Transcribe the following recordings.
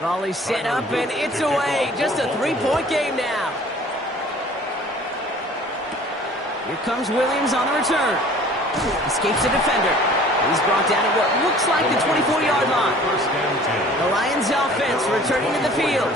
Volley set up, and it's away. Just a three-point game now. Here comes Williams on the return. Escapes the defender. He's brought down at what looks like the 24-yard line. The Lions offense returning to the field.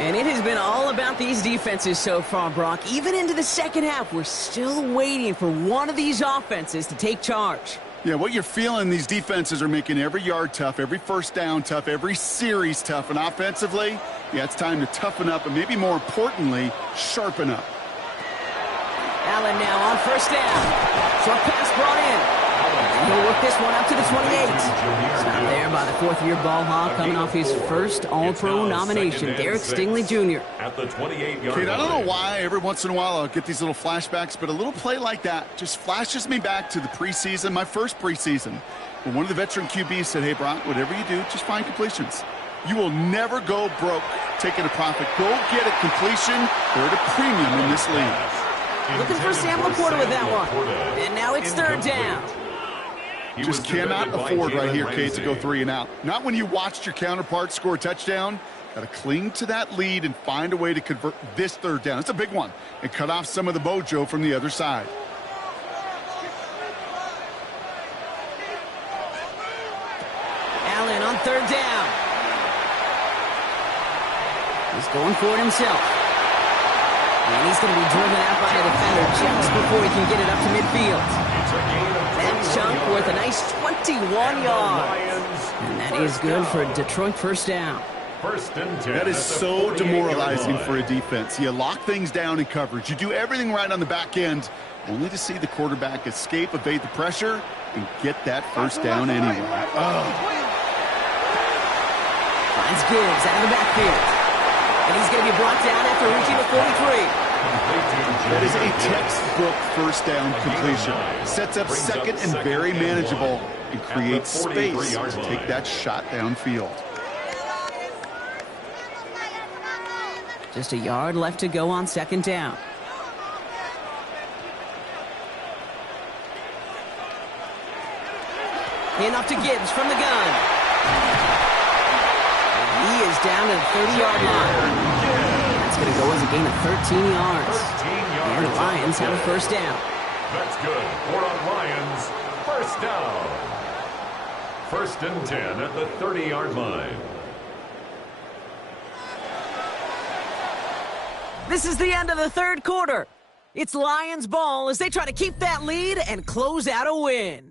And it has been all about these defenses so far, Brock. Even into the second half, we're still waiting for one of these offenses to take charge. Yeah, what you're feeling, these defenses are making every yard tough, every first down tough, every series tough. And offensively, yeah, it's time to toughen up and maybe more importantly, sharpen up. Allen now on first down. Short pass brought in. And he'll work this one up to the 28. Stop there by the fourth-year ball hawk coming off his first All-Pro nomination, Derek Stingley Jr. At the 28-yard Kate, I don't line. know why every once in a while I'll get these little flashbacks, but a little play like that just flashes me back to the preseason, my first preseason, when one of the veteran QBs said, hey, Brock, whatever you do, just find completions. You will never go broke taking a profit. Go get a completion. They're at a premium in this league. Looking for Sam Laporta with that one. And now it's third down. Just cannot afford right here, Kate, to go 3 and out. Not when you watched your counterpart score a touchdown. Got to cling to that lead and find a way to convert this third down. It's a big one. And cut off some of the mojo from the other side. Allen on third down. He's going for it himself. And he's going to be driven out by a defender just before he can get it up to midfield. That chunk worth a nice 21 yards. And that is good for a Detroit first down. First and 10. That is so demoralizing for a defense. You lock things down in coverage. You do everything right on the back end, only to see the quarterback escape, evade the pressure, and get that first down anyway. Finds Gibbs out of the backfield. And he's going to be brought down after reaching the 43. That is a textbook first down completion. Sets up second and very manageable and creates space to take that shot downfield. Just a yard left to go on second down. Enough to Gibbs from the gun. And he is down to the 30-yard line. That's going to go as a gain of 13 yards. And the Lions have a first down. That's good. For the Lions, first down. First and 10 at the 30-yard line. This is the end of the third quarter. It's Lions ball as they try to keep that lead and close out a win.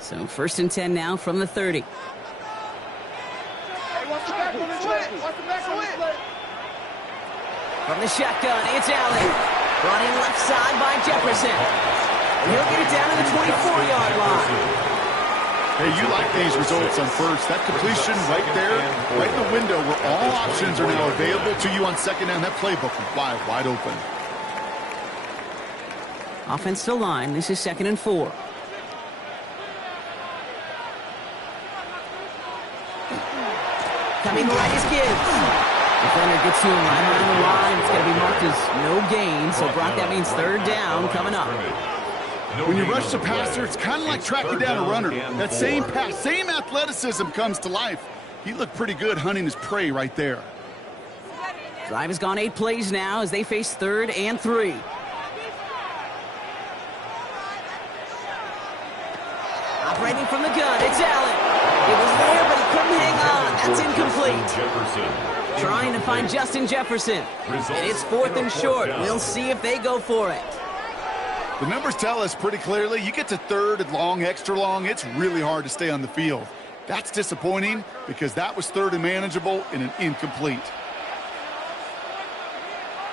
So first and 10 now from the 30. From the shotgun, it's Allen. Brought in left side by Jefferson. He'll get it down to the 24-yard line. Hey, you like these results on first. That completion right there, right in the window where all options are now available to you on second down. That playbook is wide open. Offensive line, this is second and 4. Coming right is Gibbs. Defender gets to him right around the line. It's going to be marked as no gain. So, Brock, that means third down coming up. When you rush the passer, it's kind of like tracking down a runner. That same pass, same athleticism comes to life. He looked pretty good hunting his prey right there. Drive has gone 8 plays now as they face third and 3. Operating from the gun, it's Allen. It was there, but he couldn't hang on. That's incomplete. Trying to find Justin Jefferson. And it's fourth and short. We'll see if they go for it. The numbers tell us pretty clearly, you get to third and long, extra long, it's really hard to stay on the field. That's disappointing because that was third and manageable and an incomplete.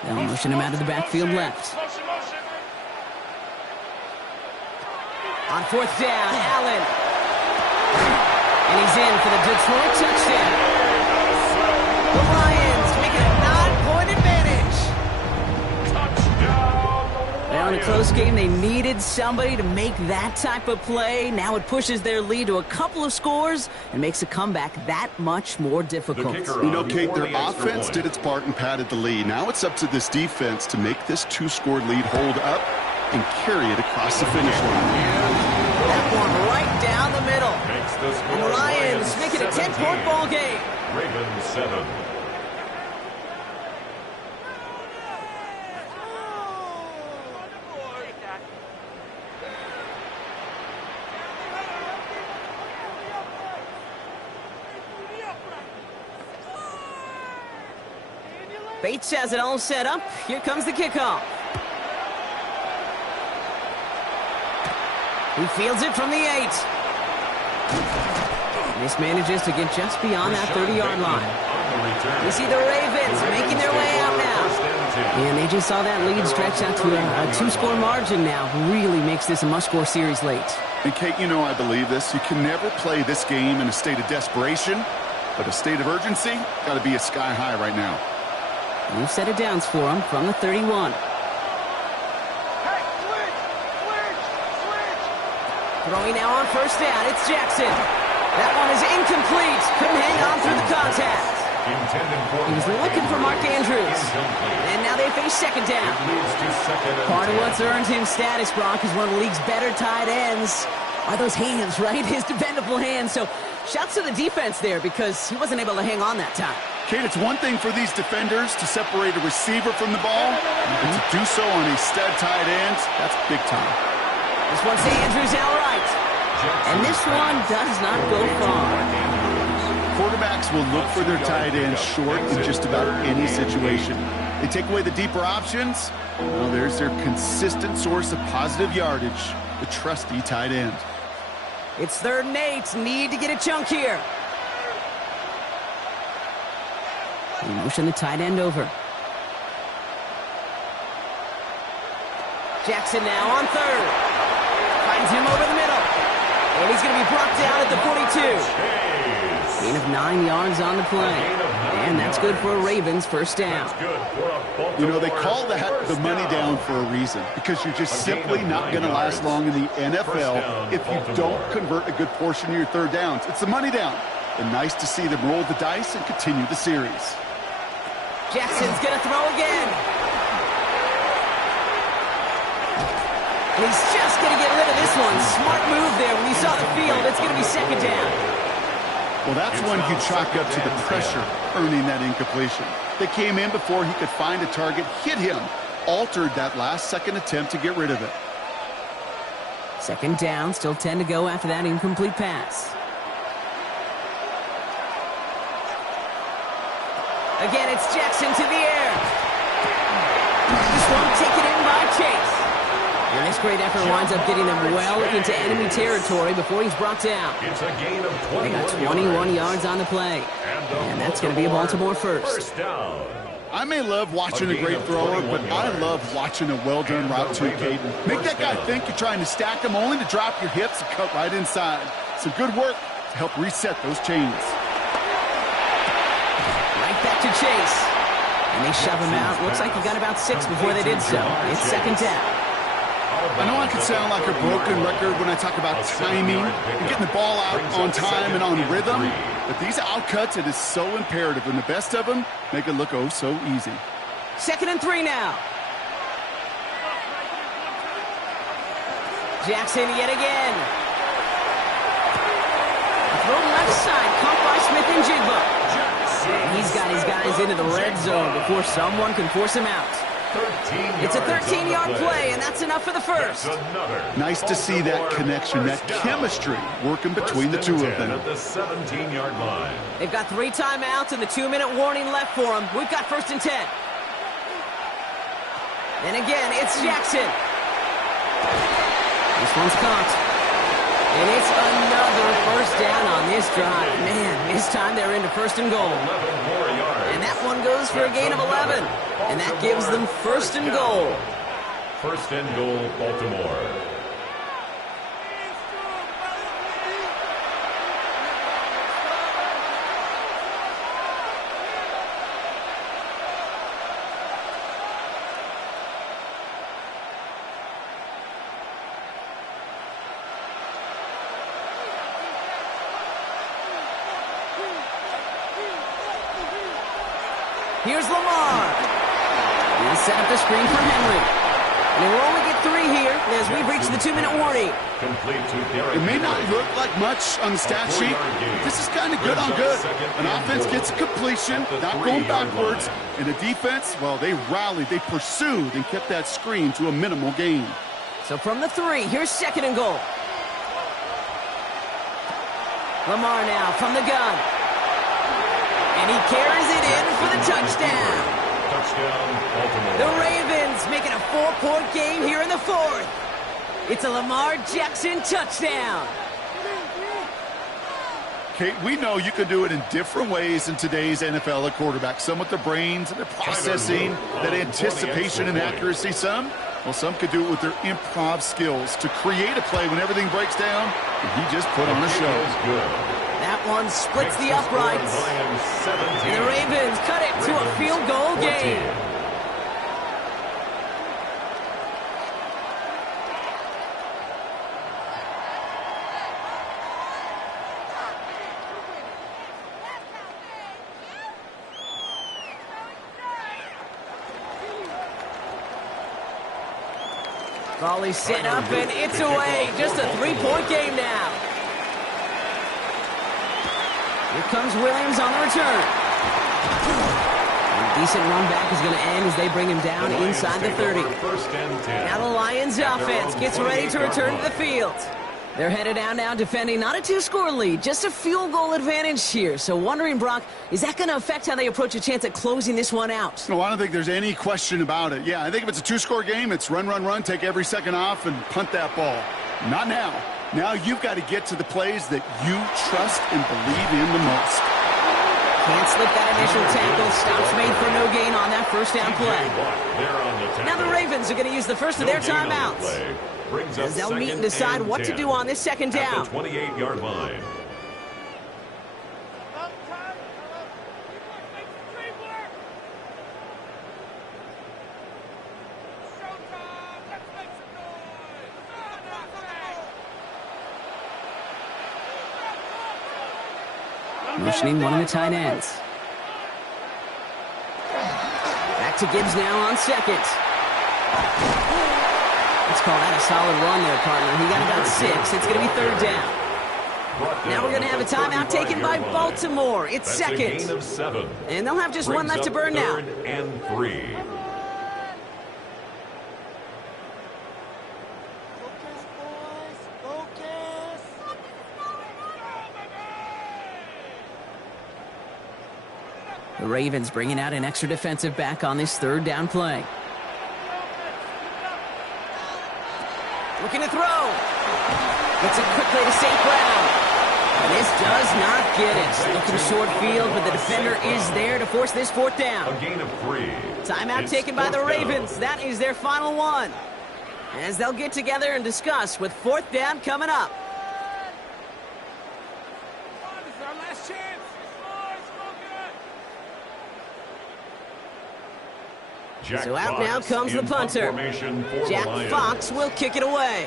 They'll motion him out of the backfield left. On fourth down, Allen. And he's in for the Detroit touchdown. The Lions make it a 9-point advantage. Touchdown. Well, and a close game. They needed somebody to make that type of play. Now it pushes their lead to a couple of scores and makes a comeback that much more difficult. You know, Kate, their offense did its part and padded the lead. Now it's up to this defense to make this 2-score lead hold up and carry it across the finish line. That one right down the middle. And the Lions make it a 10-point ball game. Ravens 7. Bates has it all set up. Here comes the kickoff. He fields it from the 8. This manages to get just beyond that 30-yard line. We see the Ravens making their way out now. And they just saw that lead stretch out to a 2-score margin now. Really makes this a must-score series late. And, Kate, you know I believe this. You can never play this game in a state of desperation, but a state of urgency got to be a sky high right now. New set of downs for him from the 31. Throwing now on first down, it's Jackson. That one is incomplete. Couldn't hang on through the contact. He was looking for Mark Andrews. And now they face second down. Part of what's earned him status, Brock, is one of the league's better tight ends. Are those hands, right? His dependable hands. So shouts to the defense there because he wasn't able to hang on that time. Kate, it's one thing for these defenders to separate a receiver from the ball, and to do so on a stud tight end, that's big time. This one's to Andrews outright. And this one does not go far. Quarterbacks will look for their tight end short in just about any situation. They take away the deeper options. Well, there's their consistent source of positive yardage, the trusty tight end. It's 3rd and 8. Need to get a chunk here. We motion the tight end over. Jackson now on 3rd. Finds him over the middle. And he's going to be brought down at the 42. Gain of 9 yards on the play. And that's good for a Ravens first down. You know, they call that the money down for a reason, because you're just simply not going to last long in the NFL if you don't convert a good portion of your 3rd downs. It's the money down. And nice to see them roll the dice and continue the series. Jackson's going to throw again. And he's just going to get rid of this one. Smart move there. When you saw the field, it's going to be second down. Well, that's one you chalk up to the pressure earning that incompletion. They came in before he could find a target, hit him, altered that last-second attempt to get rid of it. Second down, still 10 to go after that incomplete pass. Again, it's Jackson to the air. This one taken in by Chase. And this great effort winds up getting them well into enemy territory before he's brought down. It's a gain of 21 They got 21 yards on the play. And that's going to be a Baltimore first. Down. I may love watching a great thrower, but I love watching a well-done route too, Caden. Make that guy think you're trying to stack him only to drop your hips and cut right inside. Some good work to help reset those chains. Back to Chase. And they shove him out. Looks like he got about 6 before they did so. It's second down. I know I can sound like a broken record when I talk about timing and getting the ball out on time and on rhythm, but these outcuts, it is so imperative, and the best of them make it look oh so easy. 2nd and 3 now. Jackson yet again. Throw left side, caught by Smith and Jigba. He's got his guys into the red zone before someone can force him out. It's a 13-yard play, and that's enough for the first. Nice to see that connection, that chemistry working between the two of them. At the 17-yard line. They've got 3 timeouts and the 2-minute warning left for them. We've got 1st and 10. And again, it's Jackson. This one's caught. And it's another first down on this drive. Man, this time they're into 1st and goal. And that one goes for a gain of 11. And that gives them 1st and goal. 1st and goal, Baltimore. Here's Lamar. He'll set up the screen for Henry. And they will only get 3 here as we've reached the 2-minute warning. It may not look like much on the stat sheet, but this is kind of good on good. An offense gets a completion, not going backwards, and the defense, well, they rallied, they pursued, and kept that screen to a minimal gain. So from the 3, here's 2nd and goal. Lamar now from the gun. And he carries it in for the touchdown. Touchdown, Baltimore. The Ravens making a 4-point game here in the 4th. It's a Lamar Jackson touchdown. Kate, we know you can do it in different ways in today's NFL at quarterback. Some with their brains and their processing, that anticipation and accuracy. Some could do it with their improv skills to create a play when everything breaks down, and he just put on a show. That one splits the uprights. And the Ravens cut it to a field goal game. Volley set up and it's away. Just a 3-point game now. Here comes Williams on the return. A decent run back is going to end as they bring him down inside the 30. Now the Lions offense gets ready to return to the field. They're headed out now defending not a 2-score lead, just a field goal advantage here. So wondering, Brock, is that going to affect how they approach a chance at closing this one out? No, I don't think there's any question about it. Yeah, I think if it's a 2-score game, it's run, run, run, take every second off, and punt that ball. Not now. Now you've got to get to the plays that you trust and believe in the most. Can't slip that initial tackle. Stops made for no gain on that first down play. Now the Ravens are going to use the first of their timeouts, as they'll meet and decide what to do on this 2nd down. At the 28-yard line. Motioning one of the tight ends. Back to Gibbs now on 2nd. Let's call that a solid run there, partner. He got about 6. It's going to be 3rd down. Now we're going to have a timeout taken by Baltimore. It's 2nd. Gain of 7. And they'll have just one left to burn now. 3rd and 3. The Ravens bringing out an extra defensive back on this 3rd down play. Looking to throw. Gets it quickly to St. Brown. And this does not get it. Looking short field, but the defender is there to force this 4th down. A gain of 3. Timeout taken by the Ravens. That is their final one, as they'll get together and discuss with 4th down coming up. So out now comes the punter. Jack Fox will kick it away.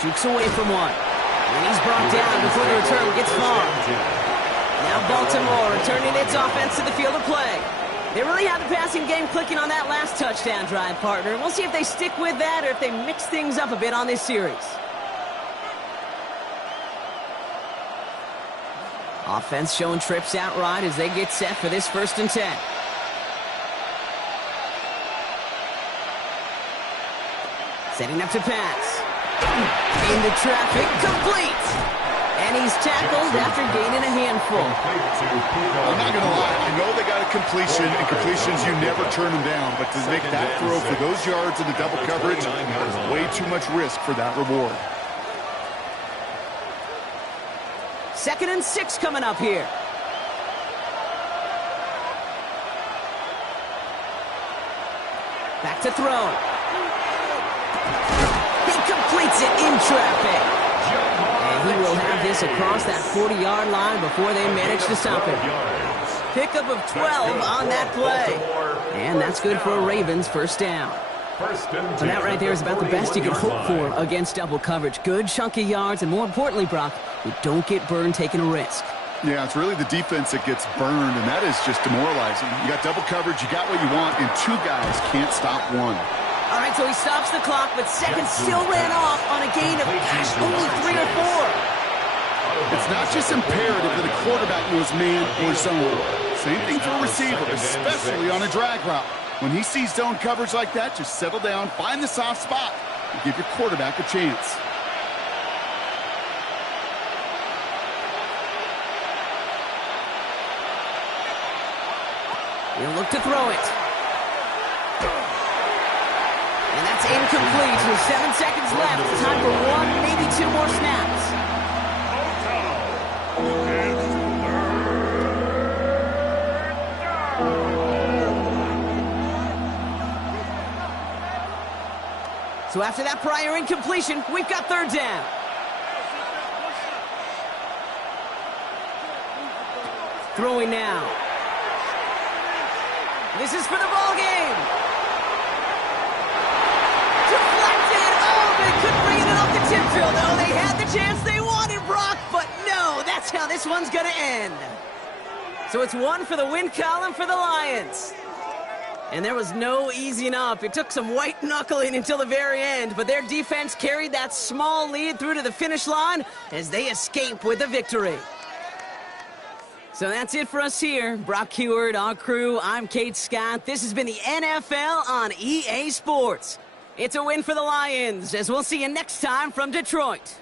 Jukes away from one. And he's brought down before the return gets far. Now Baltimore returning its offense to the field of play. They really have the passing game clicking on that last touchdown drive, partner. We'll see if they stick with that or if they mix things up a bit on this series. Offense showing trips outright as they get set for this 1st and 10. Setting up to pass. Into traffic, complete. And he's tackled after gaining a handful. I'm not going to lie. I know they got a completion, and completions, you never turn them down. But to make that throw for those yards in the double coverage, there's way too much risk for that reward. 2nd and 6 coming up here. Back to throw. He completes it in traffic. And he will have this across that 40-yard line before they manage to stop him. Pickup of 12 on that play. And that's good for a Ravens 1st down. First and 10. And that right there is about the best you can hope 41-yard for against double coverage. Good chunk of yards, and more importantly, Brock, you don't get burned taking a risk. Yeah, it's really the defense that gets burned, and that is just demoralizing. You got double coverage, you got what you want, and two guys can't stop one. All right, so he stops the clock, but seconds still ran off on a gain of, only 3 or 4. It's not just imperative that a quarterback knows man or zone. Same thing for a receiver, especially on a drag route. When he sees zone coverage like that, just settle down, find the soft spot, and give your quarterback a chance. He'll look to throw it. And that's incomplete with 7 seconds left. Time for 1, maybe 2 more snaps. So after that prior incompletion, we've got 3rd down. Throwing now. This is for the ball game. Deflected. Oh, they couldn't bring it off the tip drill. No, they had the chance they wanted, Brock, but no, that's how this one's going to end. So it's 1 for the win column for the Lions. And there was no easing up. It took some white knuckling until the very end, but their defense carried that small lead through to the finish line as they escape with the victory. So that's it for us here. Brock Huard, our crew, I'm Kate Scott. This has been the NFL on EA Sports. It's a win for the Lions, as we'll see you next time from Detroit.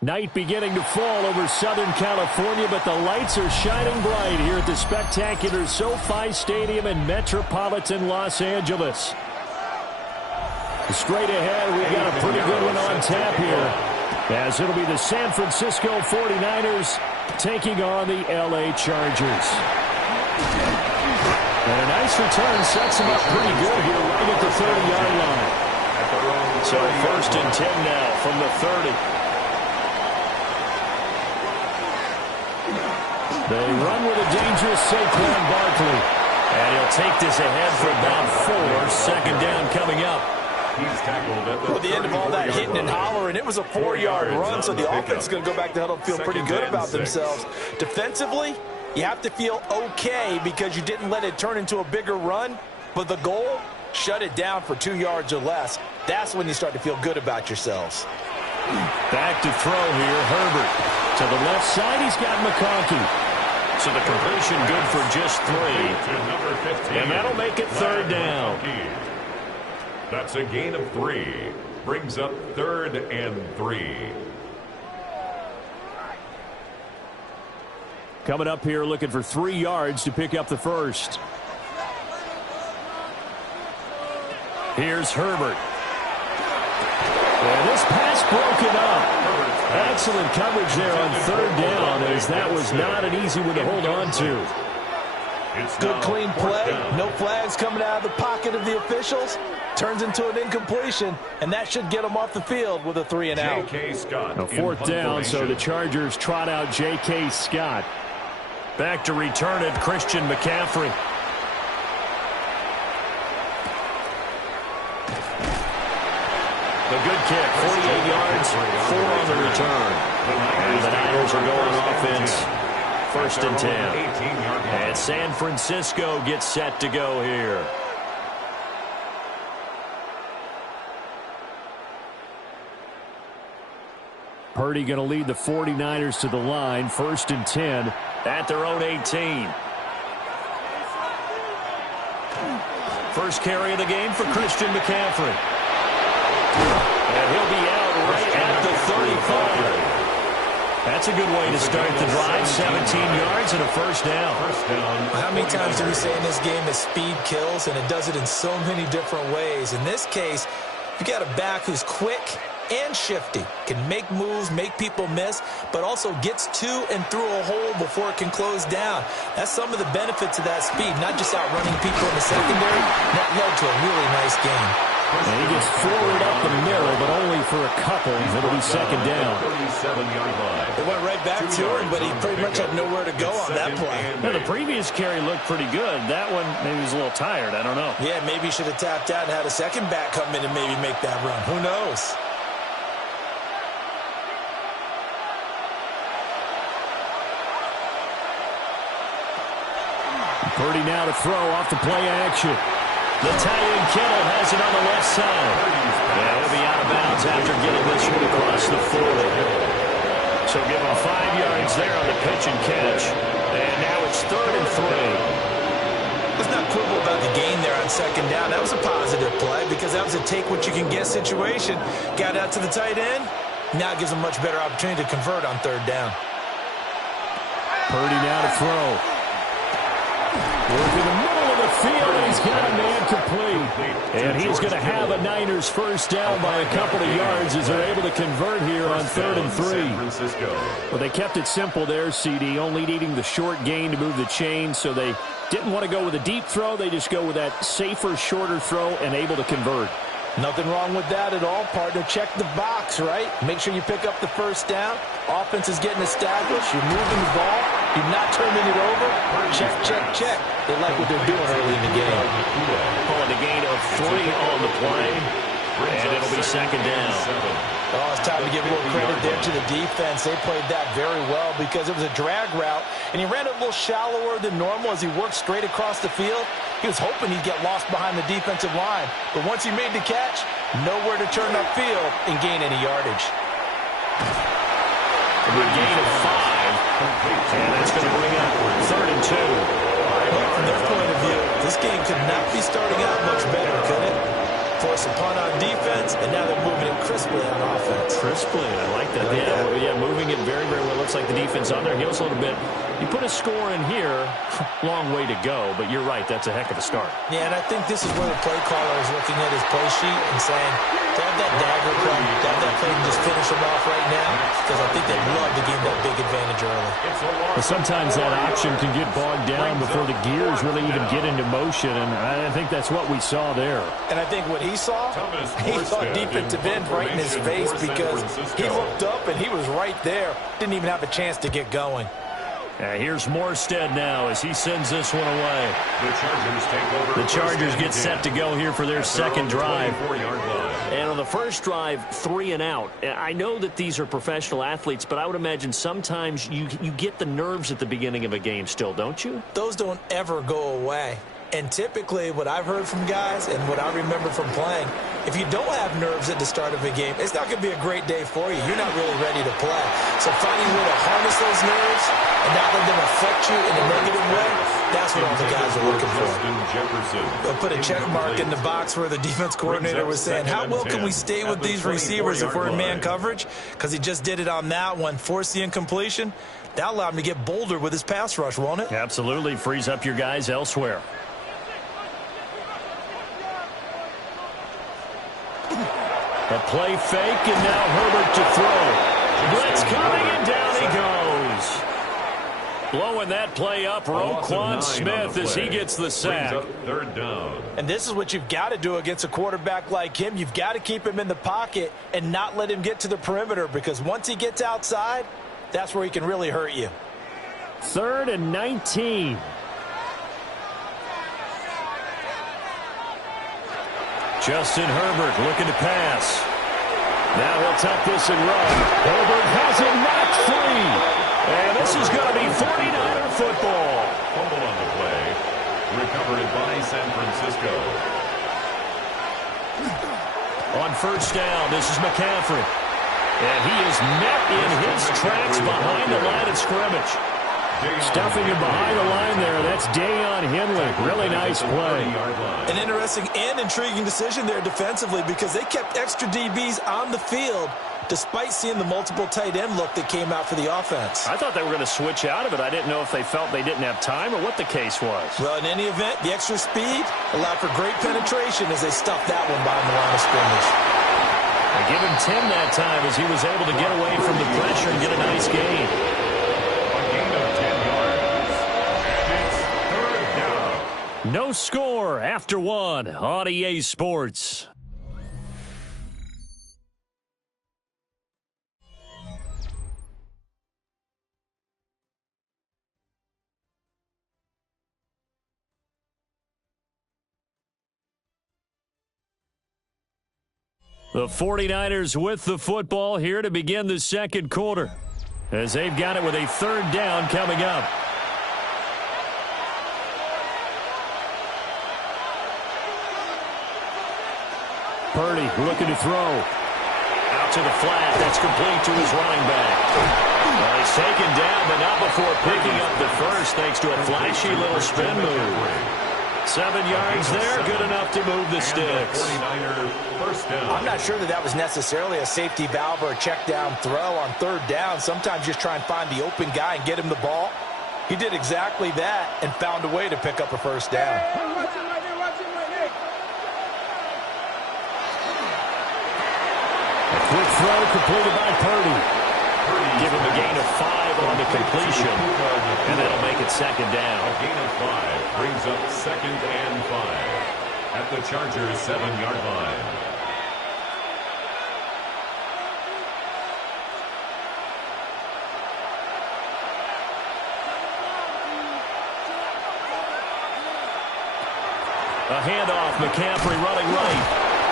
Night beginning to fall over Southern California, but the lights are shining bright here at the spectacular SoFi Stadium in metropolitan Los Angeles. Straight ahead, we've got a pretty good one on tap here, as it'll be the San Francisco 49ers taking on the LA Chargers. And a nice return sets them up pretty good here right at the 30-yard line. So 1st and 10 now from the 30. They run with a dangerous Saquon Barkley. And he'll take this ahead for about 4. 2nd down coming up. He's tackled at the end of all that hitting and hollering, it was a 4-yard run, so the offense is going to go back to huddle and feel pretty good about themselves. Defensively, you have to feel okay because you didn't let it turn into a bigger run, but the goal, shut it down for 2 yards or less. That's when you start to feel good about yourselves. Back to throw here, Herbert. To the left side, he's got McConkey. So the completion good for just 3. And that'll make it 3rd down. That's a gain of 3. Brings up 3rd and 3. Coming up here looking for 3 yards to pick up the first. Here's Herbert. And this pass broken up. Excellent coverage there on 3rd down, as that was not an easy one to hold on to. Good clean play. No flags coming out of the pocket of the officials. Turns into an incompletion, and that should get them off the field with a 3 and out. J.K. Scott. A 4th down, so the Chargers trot out J.K. Scott. Back to return it, Christian McCaffrey. The good kick, 48 yards, 4 on the return. And the Niners are going offense. 1st and 10. And San Francisco gets set to go here. Purdy going to lead the 49ers to the line. 1st and 10 at their own 18. First carry of the game for Christian McCaffrey. And he'll be out right at the 35. That's a good way to start the drive. 17 yards and a 1st down. How many times do we say in this game that speed kills, and it does it in so many different ways? In this case, you got a back who's quick and shifty, can make moves, make people miss, but also gets to and through a hole before it can close down. That's some of the benefits of that speed, not just outrunning people in the secondary. That led to a really nice game. And he gets forward up the middle, but only for a couple. It'll be 2nd down. It went right back to him, but he pretty much had nowhere to go on that play. Now, the previous carry looked pretty good. That one, maybe he was a little tired. I don't know. Yeah, maybe he should have tapped out and had a second back come in and maybe make that run. Who knows? Purdy now to throw off the play action. The tight end Kittle has it on the left side. And he'll be out of bounds after getting this one across the 40. So give him 5 yards there on the pitch and catch. And now it's 3rd and 3. Let's not quibble about the gain there on 2nd down. That was a positive play because that was a take-what-you-can-get situation. Got out to the tight end. Now it gives him a much better opportunity to convert on 3rd down. Purdy now to throw. Working the middle of the field, and he's got a man complete. And he's going to have a Niners 1st down by a couple of yards as they're able to convert here on 3rd and 3. Well, they kept it simple there, CD, only needing the short gain to move the chain, so they didn't want to go with a deep throw. They just go with that safer, shorter throw and able to convert. Nothing wrong with that at all, partner. Check the box, right? Make sure you pick up the 1st down. Offense is getting established. You're moving the ball. You're not turning it over. Check, check, check. They like what they're doing early in the game. Calling a gain of 3 on the play, and it'll be second down. Oh, it's time to give a little credit there to the defense. They played that very well because it was a drag route, and he ran it a little shallower than normal as he worked straight across the field. He was hoping he'd get lost behind the defensive line, but once he made the catch, nowhere to turn upfield and gain any yardage. A gain of 5, and that's going to bring up 3rd and 2. Well, from their point of view, this game could not be starting out much better, could it? Force a punt on defense, and now they're moving it crisply on offense. Crisply, I like that. Yeah, moving it very, very well. Looks like the defense on their heels a little bit. You put a score in here, long way to go, but you're right, that's a heck of a start. Yeah, and I think this is where the play caller is looking at his play sheet and saying, to have that dagger play, to have that play and just finish him off right now, because I think they'd love to give that big advantage early. Well, sometimes that option can get bogged down before the gears really even get into motion, and I think that's what we saw there. And I think what he saw defensive end right in his face because he looked up and he was right there. Didn't even have a chance to get going. Here's Morstead now as he sends this one away. The Chargers get set to go here for their second drive. And on the first drive, 3 and out. I know that these are professional athletes, but I would imagine sometimes you get the nerves at the beginning of a game still, don't you? Those don't ever go away. And typically what I've heard from guys and what I remember from playing, if you don't have nerves at the start of a game, it's not going to be a great day for you. You're not really ready to play. So finding a way to harness those nerves and not let them affect you in a negative way, that's what all the guys are looking for. They'll put a check mark in the box where the defense coordinator was saying, how well can we stay with these receivers if we're in man coverage? Because he just did it on that one, forced the incompletion. That allowed him to get bolder with his pass rush, won't it? Absolutely. Frees up your guys elsewhere. A play fake, and now Herbert to throw. Blitz coming, and down he goes. Blowing that play up, Roquan Smith as he gets the sack. 3rd down. And this is what you've got to do against a quarterback like him. You've got to keep him in the pocket and not let him get to the perimeter because once he gets outside, that's where he can really hurt you. 3rd and 19. Justin Herbert looking to pass. Now he'll tuck this and run. Herbert has it knocked free. And this is going to be 49er football. Fumble on the play. Recovered by San Francisco. On first down, this is McCaffrey. And he is met in his tracks behind the line of scrimmage. Stuffing him behind the line there. That's Deion Henley. Really nice play. An interesting and intriguing decision there defensively because they kept extra DBs on the field despite seeing the multiple tight end look that came out for the offense. I thought they were going to switch out of it. I didn't know if they felt they didn't have time or what the case was. Well, in any event, the extra speed allowed for great penetration as they stuffed that one behind the line of scrimmage. They give him 10 that time as he was able to get away from the pressure and get a nice gain. No score after 1 on EA Sports. The 49ers with the football here to begin the second quarter as they've got it with a 3rd down coming up. Purdy looking to throw. Out to the flat. That's complete to his running back. Well, he's taken down, but not before picking up the first thanks to a flashy little spin move. 7 yards there, good enough to move the sticks. I'm not sure that was necessarily a safety valve or a check down throw on 3rd down. Sometimes just try and find the open guy and get him the ball. He did exactly that and found a way to pick up a 1st down. Quick throw completed by Purdy. Give him a gain of 5 on the completion, and that'll make it 2nd down. A gain of 5 brings up 2nd and 5 at the Chargers' 7-yard line. A handoff, McCaffrey running right.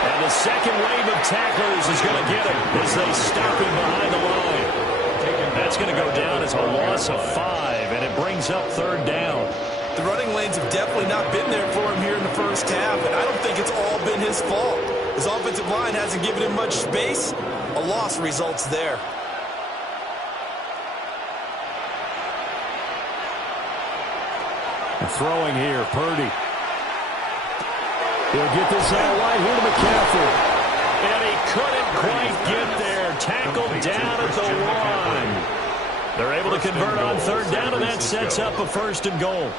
And the second wave of tacklers is going to get him as they stop him behind the line. That's going to go down as a loss of 5, and it brings up third down. The running lanes have definitely not been there for him here in the first half, and I don't think it's all been his fault. His offensive line hasn't given him much space. A loss results there. And throwing here, Purdy. He'll get this out wide here to McCaffrey. And he couldn't quite get there. Tackled down at the 1. They're able to convert on third down, and that sets up a first and goal.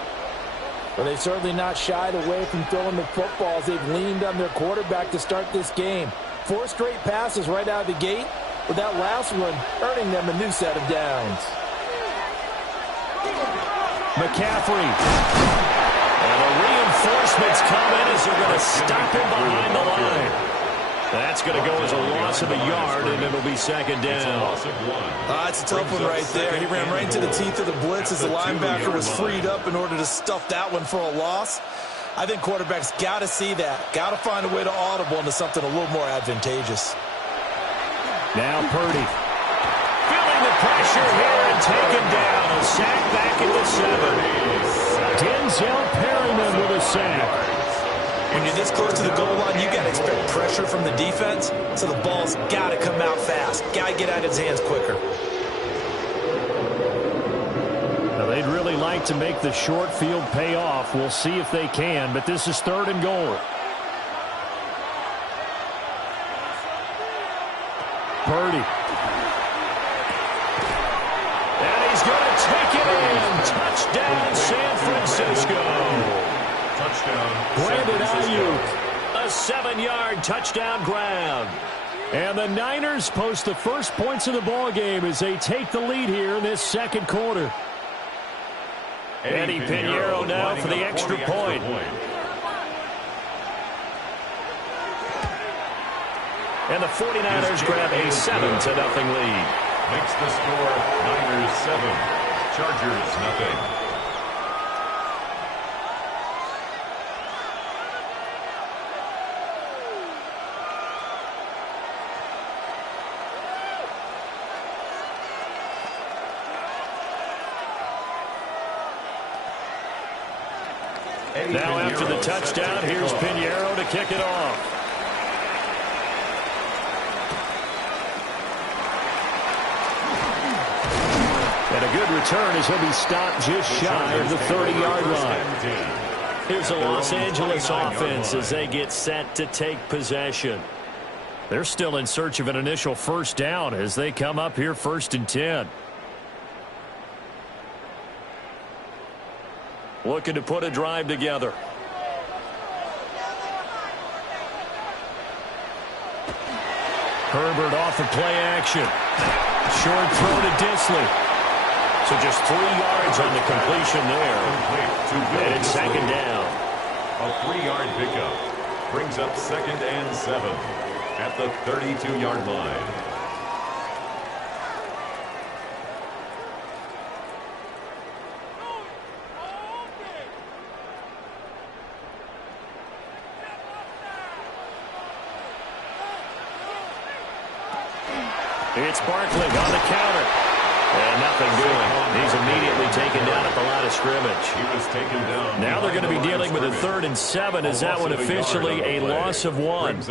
Well, they've certainly not shied away from throwing the footballs. They've leaned on their quarterback to start this game. 4 straight passes right out of the gate, with that last one earning them a new set of downs. McCaffrey. And the reinforcements come in as they're going to stop him behind the line. That's going to go as a loss of a yard, and it'll be second down. That's a tough one right there. He ran right into the teeth of the blitz as the linebacker was freed up in order to stuff that one for a loss. I think quarterbacks got to see that. Got to find a way to audible into something a little more advantageous. Now Purdy. Feeling the pressure here and taken down. A sack back at the 7. Denzel Perryman with a sack. When you're this close to the goal line, you got to expect pressure from the defense, so the ball's got to come out fast. Got to get out of his hands quicker. Now, they'd really like to make the short field pay off. We'll see if they can, but this is third and goal. Purdy. And he's going to take it in. Touchdown, San Francisco. Brandon Ayuk, a 7-yard touchdown grab. And the Niners post the first points of the ball game as they take the lead here in this second quarter. Eddie Pinheiro now for the extra point. And the 49ers grab a 7-0 lead. Makes the score Niners 7, Chargers 0. Now after the touchdown, here's Pinheiro to kick it off. And a good return as he'll be stopped just shy of the 30-yard line. Here's the Los Angeles offense as they get set to take possession. They're still in search of an initial first down as they come up here 1st and 10. Looking to put a drive together. Herbert off of play action. Short throw to Disley. So just 3 yards on the completion there. And it's second down. A 3-yard pickup brings up 2nd and 7 at the 32-yard line. It's Barkley on the counter. And nothing doing. He's immediately taken down at the line of scrimmage. He was taken down. Now they're going to be dealing with a 3rd and 7 as that one officially a loss of 1.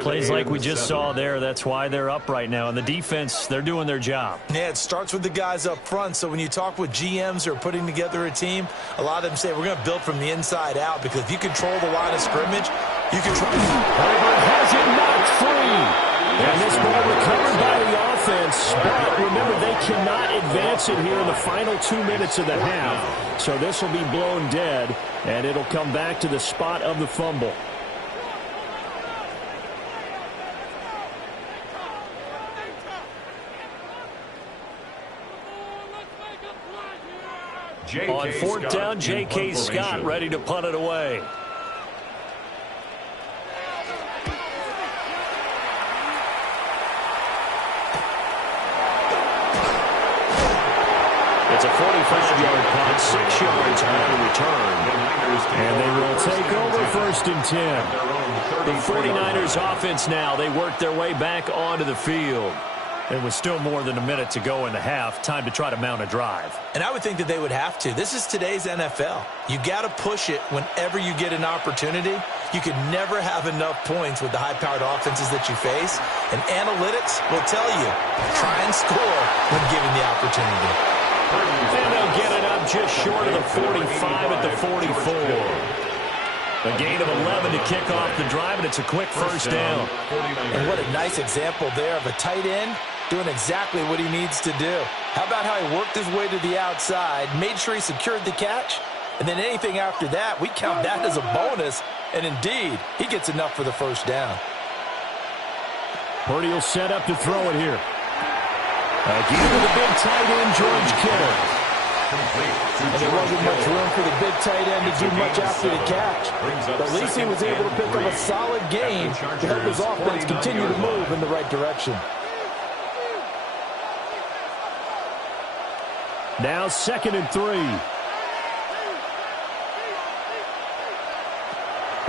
Plays like we just saw there. That's why they're up right now. And the defense, they're doing their job. Yeah, it starts with the guys up front. So when you talk with GMs who are putting together a team, a lot of them say we're going to build from the inside out because if you control the line of scrimmage, you control. Herbert has it knocked free. And this ball recovered by the offense, but remember, they cannot advance it here in the final 2 minutes of the half. So this will be blown dead, and it'll come back to the spot of the fumble. On 4th down, J.K. Scott ready to punt it away. It's a 45-yard punt, 6 yards on the return. And they will take over for first and 10. The 49ers offense now, they work their way back onto the field. And with still more than a minute to go in the half, time to try to mount a drive. And I would think that they would have to. This is today's NFL. You got to push it whenever you get an opportunity. You can never have enough points with the high-powered offenses that you face. And analytics will tell you, try and score when given the opportunity. And they'll get it up just short of the 45 at the 44. A gain of 11 to kick off the drive, and it's a quick first down. And what a nice example there of a tight end doing exactly what he needs to do. How about how he worked his way to the outside, made sure he secured the catch, and then anything after that, we count that as a bonus, and indeed, he gets enough for the first down. Purdy will set up to throw it here. Again to the big tight end, George Kittle. And there wasn't much room for the big tight end to do much after the catch. But at least he was able to pick up a solid gain to help his offense continue to move in the right direction. Now 2nd and 3.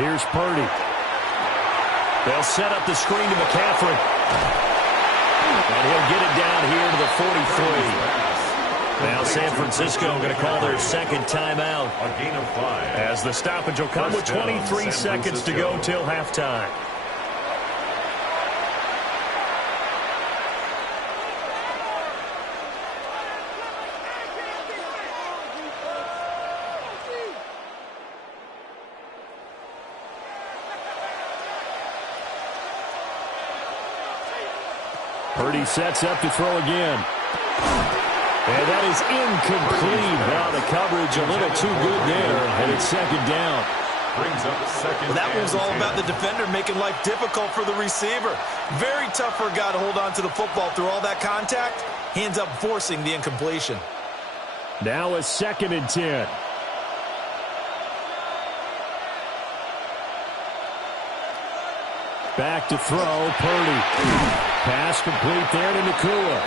Here's Purdy. They'll set up the screen to McCaffrey. And he'll get it down here to the 43. Now San Francisco going to call their second timeout. A gain of 5. As the stoppage will come with 23 seconds to go till halftime. Purdy sets up to throw again. And that is incomplete. Now the coverage a little too good there, and it's second down. Brings up second. Well, that was all about the defender making life difficult for the receiver. Very tough for a guy to hold on to the football through all that contact. He ends up forcing the incompletion. Now a 2nd and 10. Back to throw, Purdy. Pass complete there to Nakua.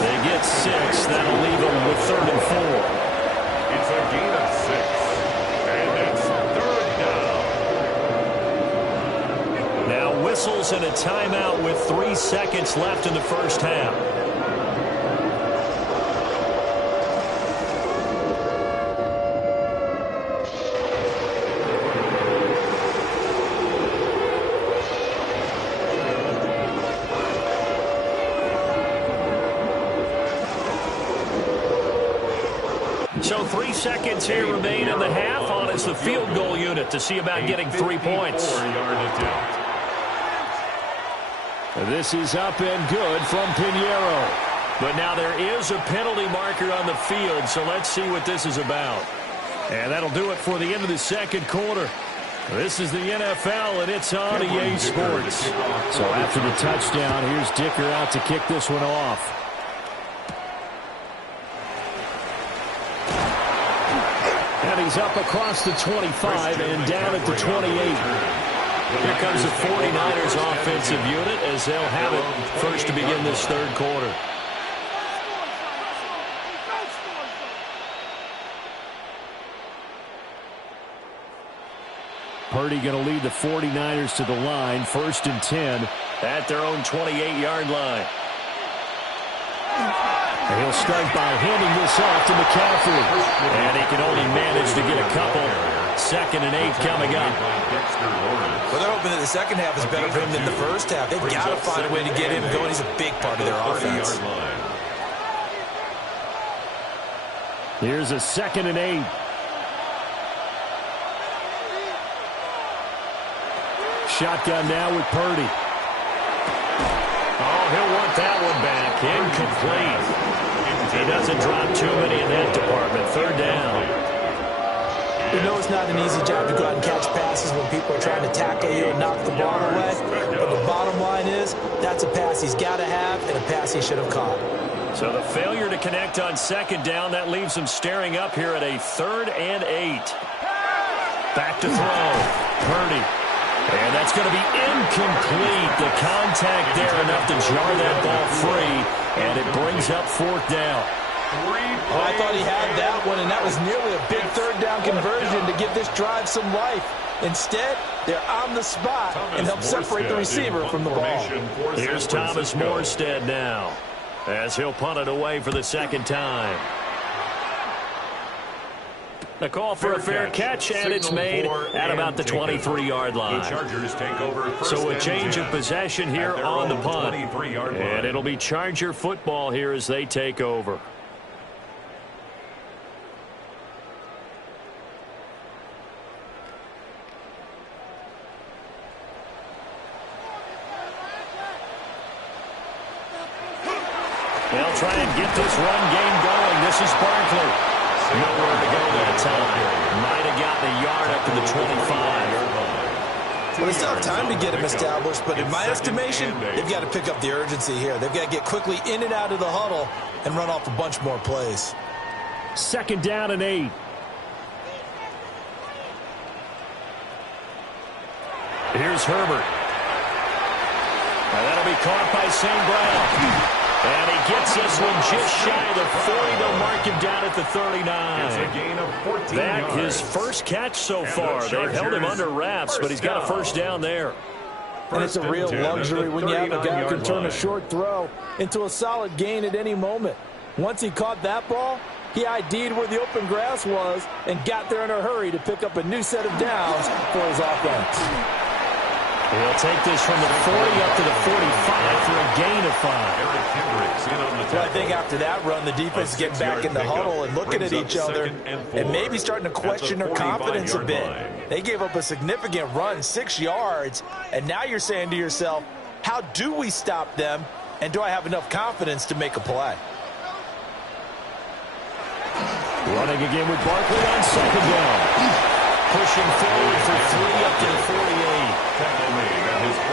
They get 6. That'll leave them with 3rd and 4. It's a gain of 6. And it's 3rd down. Now whistles and a timeout with 3 seconds left in the first half. So 3 seconds here remain in the half on as the field goal unit to see about getting 3 points. 4-yard attempt. This is up and good from Pinheiro. But now there is a penalty marker on the field, so let's see what this is about. And that'll do it for the end of the second quarter. This is the NFL, and it's on EA Sports. So after the touchdown, here's Dicker out to kick this one off. And he's up across the 25 and down at the 28. Here comes the 49ers offensive unit as they'll have it first to begin this third quarter. Purdy going to lead the 49ers to the line, 1st and 10 at their own 28-yard line. And he'll start by handing this off to McCaffrey. And he can only manage to get a couple. 2nd and 8 coming up. Well, they're hoping that the second half is better for him than the first half. They've got to find a way to get him going. He's a big part of their offense. Here's a 2nd and 8. Shotgun now with Purdy. Oh, he'll want that one back. Incomplete. He doesn't drop too many in that department. 3rd down. You know it's not an easy job to go out and catch passes when people are trying to tackle you and knock the ball away. But the bottom line is, that's a pass he's got to have and a pass he should have caught. So the failure to connect on 2nd down, that leaves him staring up here at a 3rd and 8. Back to throw. Purdy. And that's going to be incomplete. The contact there enough to jar that ball free. And it brings up 4th down. Oh, I thought he had that one, and that was nearly a big third down conversion to give this drive some life. Instead, they're on the spot and help separate the receiver from the ball. Here's Thomas Morstead now, as he'll punt it away for the second time. The call for a fair catch, and it's made at about the 23-yard line. So a change of possession here on the punt. And it'll be Charger football here as they take over. They'll try and get this run game going. This is Barkley. Nowhere to go that time. Might have gotten a yard up to the 25. Well, they still have time to get him established, but in my estimation, they've got to pick up the urgency here. They've got to get quickly in and out of the huddle and run off a bunch more plays. Second down and 8. Here's Herbert. Now that'll be caught by St. Brown. And he gets this one just shy of the 40. They'll mark him down at the 39. It's a gain of 14 That yards. his first catch so far. They've held him under wraps, but he's got a first down there. And it's a real luxury when you have a guy who can turn a short throw into a solid gain at any moment. Once he caught that ball, he ID'd where the open grass was and got there in a hurry to pick up a new set of downs for his offense. He'll take this from the 40 up to the 45 for a gain of 5. Well, I think after that run, the defense get back in the huddle and looking at each other and maybe starting to question their confidence a bit. They gave up a significant run, 6 yards, and now you're saying to yourself, how do we stop them, and do I have enough confidence to make a play? Running again with Barkley on second down. Pushing forward for 3 up to the 48.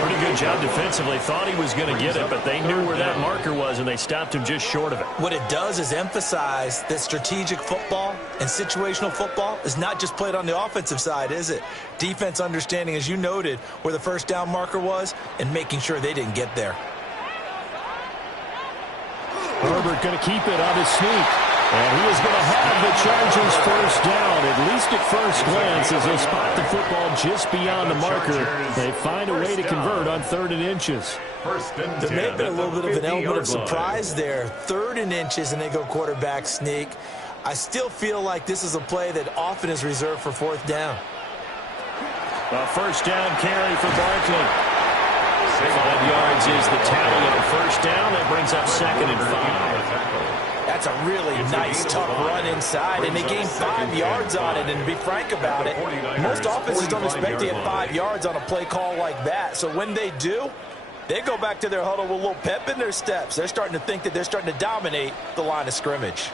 Pretty good job defensively. Thought he was going to get it, but they knew where that marker was, and they stopped him just short of it. What it does is emphasize that strategic football and situational football is not just played on the offensive side, is it? Defense understanding, as you noted, where the first down marker was and making sure they didn't get there. Herbert going to keep it on his sneak. And he is going to have the Chargers first down, at least at first glance, as they spot the football just beyond the marker. They find a way to convert on 3rd and inches. There may have been a little bit of an element of surprise there. 3rd and inches, and they go quarterback sneak. I still feel like this is a play that often is reserved for 4th down. A first down carry for Barkley. 5 yards is the tally on first down. That brings up 2nd and 5. That's a really nice, tough run inside, and they gained 5 yards on it. And to be frank about it, most offenses don't expect to get 5 yards on a play call like that. So when they do, they go back to their huddle with a little pep in their steps. They're starting to think that they're starting to dominate the line of scrimmage.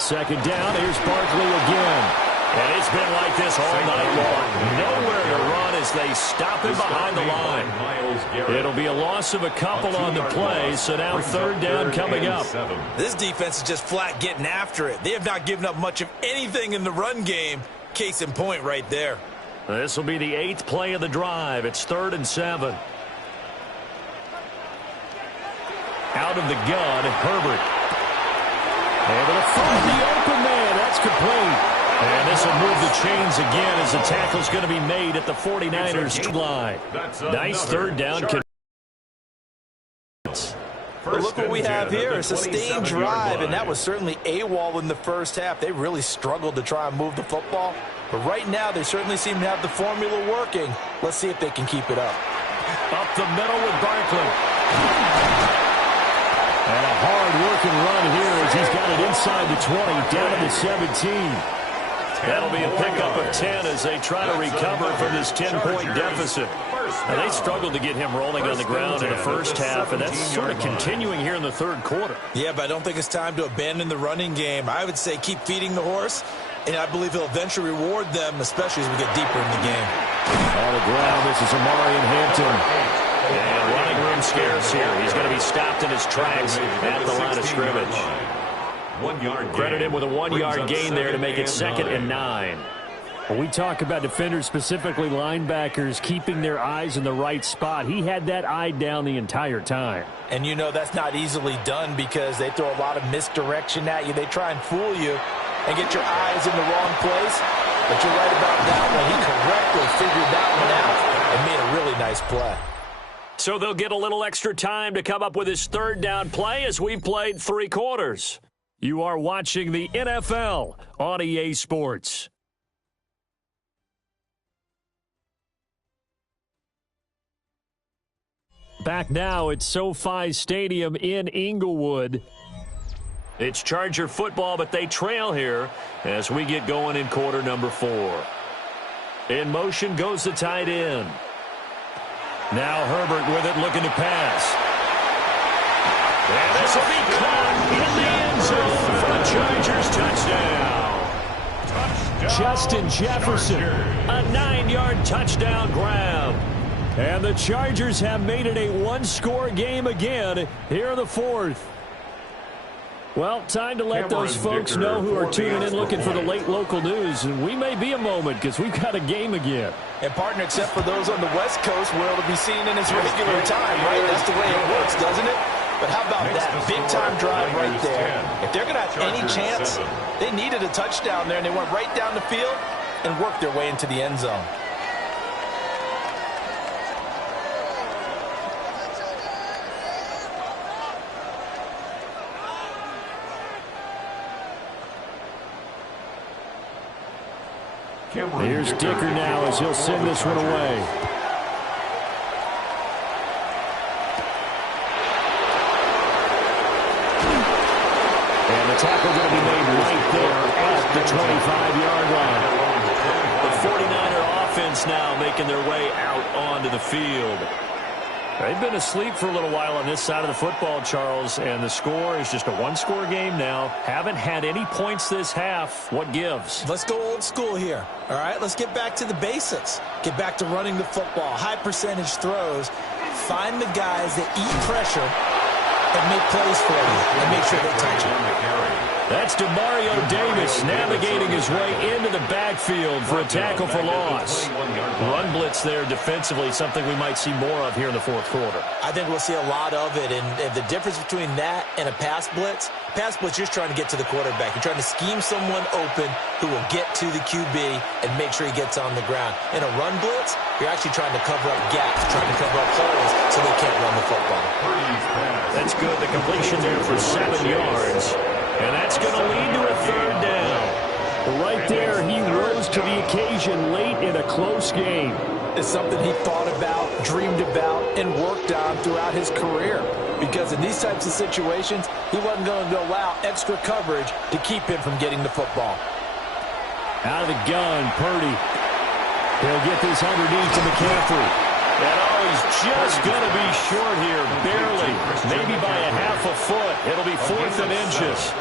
Second down, here's Barkley again. And it's been like this all night long. Nowhere to run as they stop him behind the line. It'll be a loss of a couple on the play, so now 3rd down coming up. This defense is just flat getting after it. They have not given up much of anything in the run game. Case in point right there. This will be the 8th play of the drive. It's 3rd and 7. Out of the gun, Herbert. Able to find the open man. That's complete. And this will move the chains again as the tackle's going to be made at the 49ers line. Nice 3rd down. But look what we have here, a sustained drive, and that was certainly AWOL in the first half. They really struggled to try and move the football. But right now, they certainly seem to have the formula working. Let's see if they can keep it up. Up the middle with Barkley. And a hard-working run here as he's got it inside the 20, down to the 17. That'll be a pickup of 10 as they try to recover from this 10-point deficit. And they struggled to get him rolling on the ground in the first half, and that's sort of continuing here in the 3rd quarter. Yeah, but I don't think it's time to abandon the running game. I would say keep feeding the horse, and I believe he'll eventually reward them, especially as we get deeper in the game. On the ground, this is Amarian Hampton. And running room scarce here. He's going to be stopped in his tracks at the line of scrimmage. Credit him with a 1-yard gain there to make it 2nd and 9. When we talk about defenders, specifically linebackers, keeping their eyes in the right spot, he had that eye down the entire time. And you know that's not easily done because they throw a lot of misdirection at you. They try and fool you and get your eyes in the wrong place. But you're right about that one. He correctly figured that one out and made a really nice play. So they'll get a little extra time to come up with his third down play as we've played 3 quarters. You are watching the NFL on EA Sports. Back now at SoFi Stadium in Inglewood. It's Charger football, but they trail here as we get going in quarter number 4. In motion goes the tight end. Now Herbert with it, looking to pass. And this will be caught in the end zone for a Chargers touchdown. Justin Jefferson, a 9-yard touchdown grab. And the Chargers have made it a 1-score game again here in the 4th. Well, time to let those folks know who are tuning in looking for the late local news. And we may be a moment because we've got a game again. And, partner, except for those on the West Coast where it'll be seen in its regular time, right? That's the way it works, doesn't it? But how about that big-time drive right there? If they're going to have any chance, they needed a touchdown there, and they went right down the field and worked their way into the end zone. Here's Dicker now as he'll send this one away. And the tackle going to be made right there at the 25-yard line. The 49er offense now making their way out onto the field. They've been asleep for a little while on this side of the football, Charles, and the score is just a 1-score game now. Haven't had any points this half. What gives? Let's go old school here, all right? Let's get back to the basics. Get back to running the football, high percentage throws. Find the guys that eat pressure and make plays for you and make sure they touch it. That's Demario Davis navigating his way into the backfield for a tackle for loss. Run blitz there defensively, something we might see more of here in the 4th quarter. I think we'll see a lot of it, and the difference between that and a pass blitz, you're just trying to get to the quarterback. You're trying to scheme someone open who will get to the QB and make sure he gets on the ground. In a run blitz, you're actually trying to cover up gaps, trying to cover up holes so they can't run the football. That's good. The completion there for 7 yards. And that's going to lead to a 3rd down. Right there, he rose to the occasion late in a close game. It's something he thought about, dreamed about, and worked on throughout his career. Because in these types of situations, he wasn't going to allow extra coverage to keep him from getting the football. Out of the gun, Purdy. He'll get this underneath to McCaffrey. And he's just going to be short here, barely, maybe by a half a foot. It'll be 4th and inches.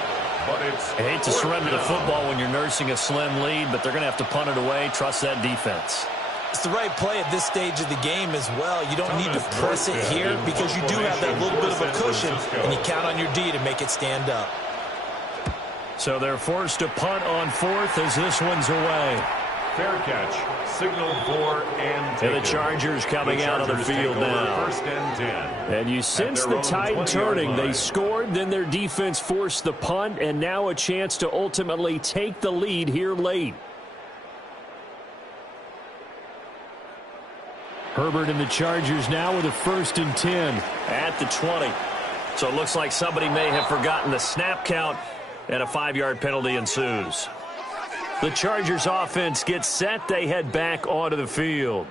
I hate to surrender the football when you're nursing a slim lead, but they're going to have to punt it away. Trust that defense. It's the right play at this stage of the game as well. You don't need to press it here because you do have that little bit of a cushion, and you count on your D to make it stand up. So they're forced to punt on 4th as this one's away. Fair catch, signaled for and the Chargers coming out on the field now. 1st and 10. And you sense the tide turning. They scored, then their defense forced the punt, and now a chance to ultimately take the lead here late. Herbert and the Chargers now with a 1st and 10 at the 20. So it looks like somebody may have forgotten the snap count, and a 5-yard penalty ensues. The Chargers offense gets set. They head back onto the field.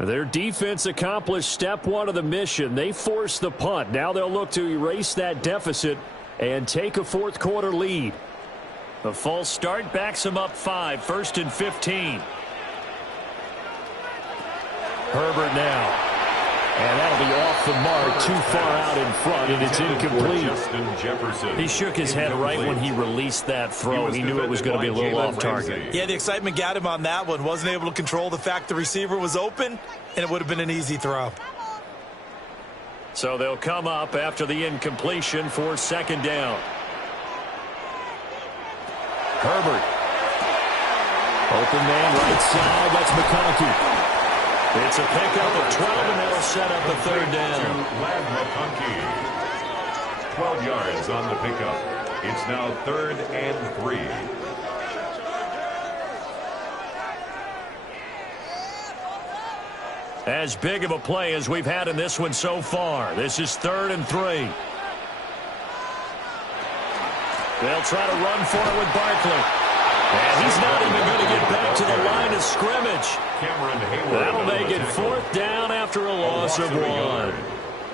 Their defense accomplished step 1 of the mission. They forced the punt. Now they'll look to erase that deficit and take a 4th quarter lead. The false start backs them up 5, 1st and 15. Herbert now. And that'll be off the mark, too far out in front, and it's incomplete. He shook his head right when he released that throw. He knew it was going to be a little off target. Yeah, the excitement got him on that one. Wasn't able to control the fact the receiver was open, and it would have been an easy throw. So they'll come up after the incompletion for 2nd down. Herbert. Open man right side. That's McConkey. It's a pickup of 12, and that'll set up a third down. Ladd McConkey. 12 yards on the pickup. It's now 3rd and 3. As big of a play as we've had in this one so far. This is 3rd and 3. They'll try to run for it with Barkley. And he's not even going to get back to the line of scrimmage. That'll make it 4th down after a loss of 1.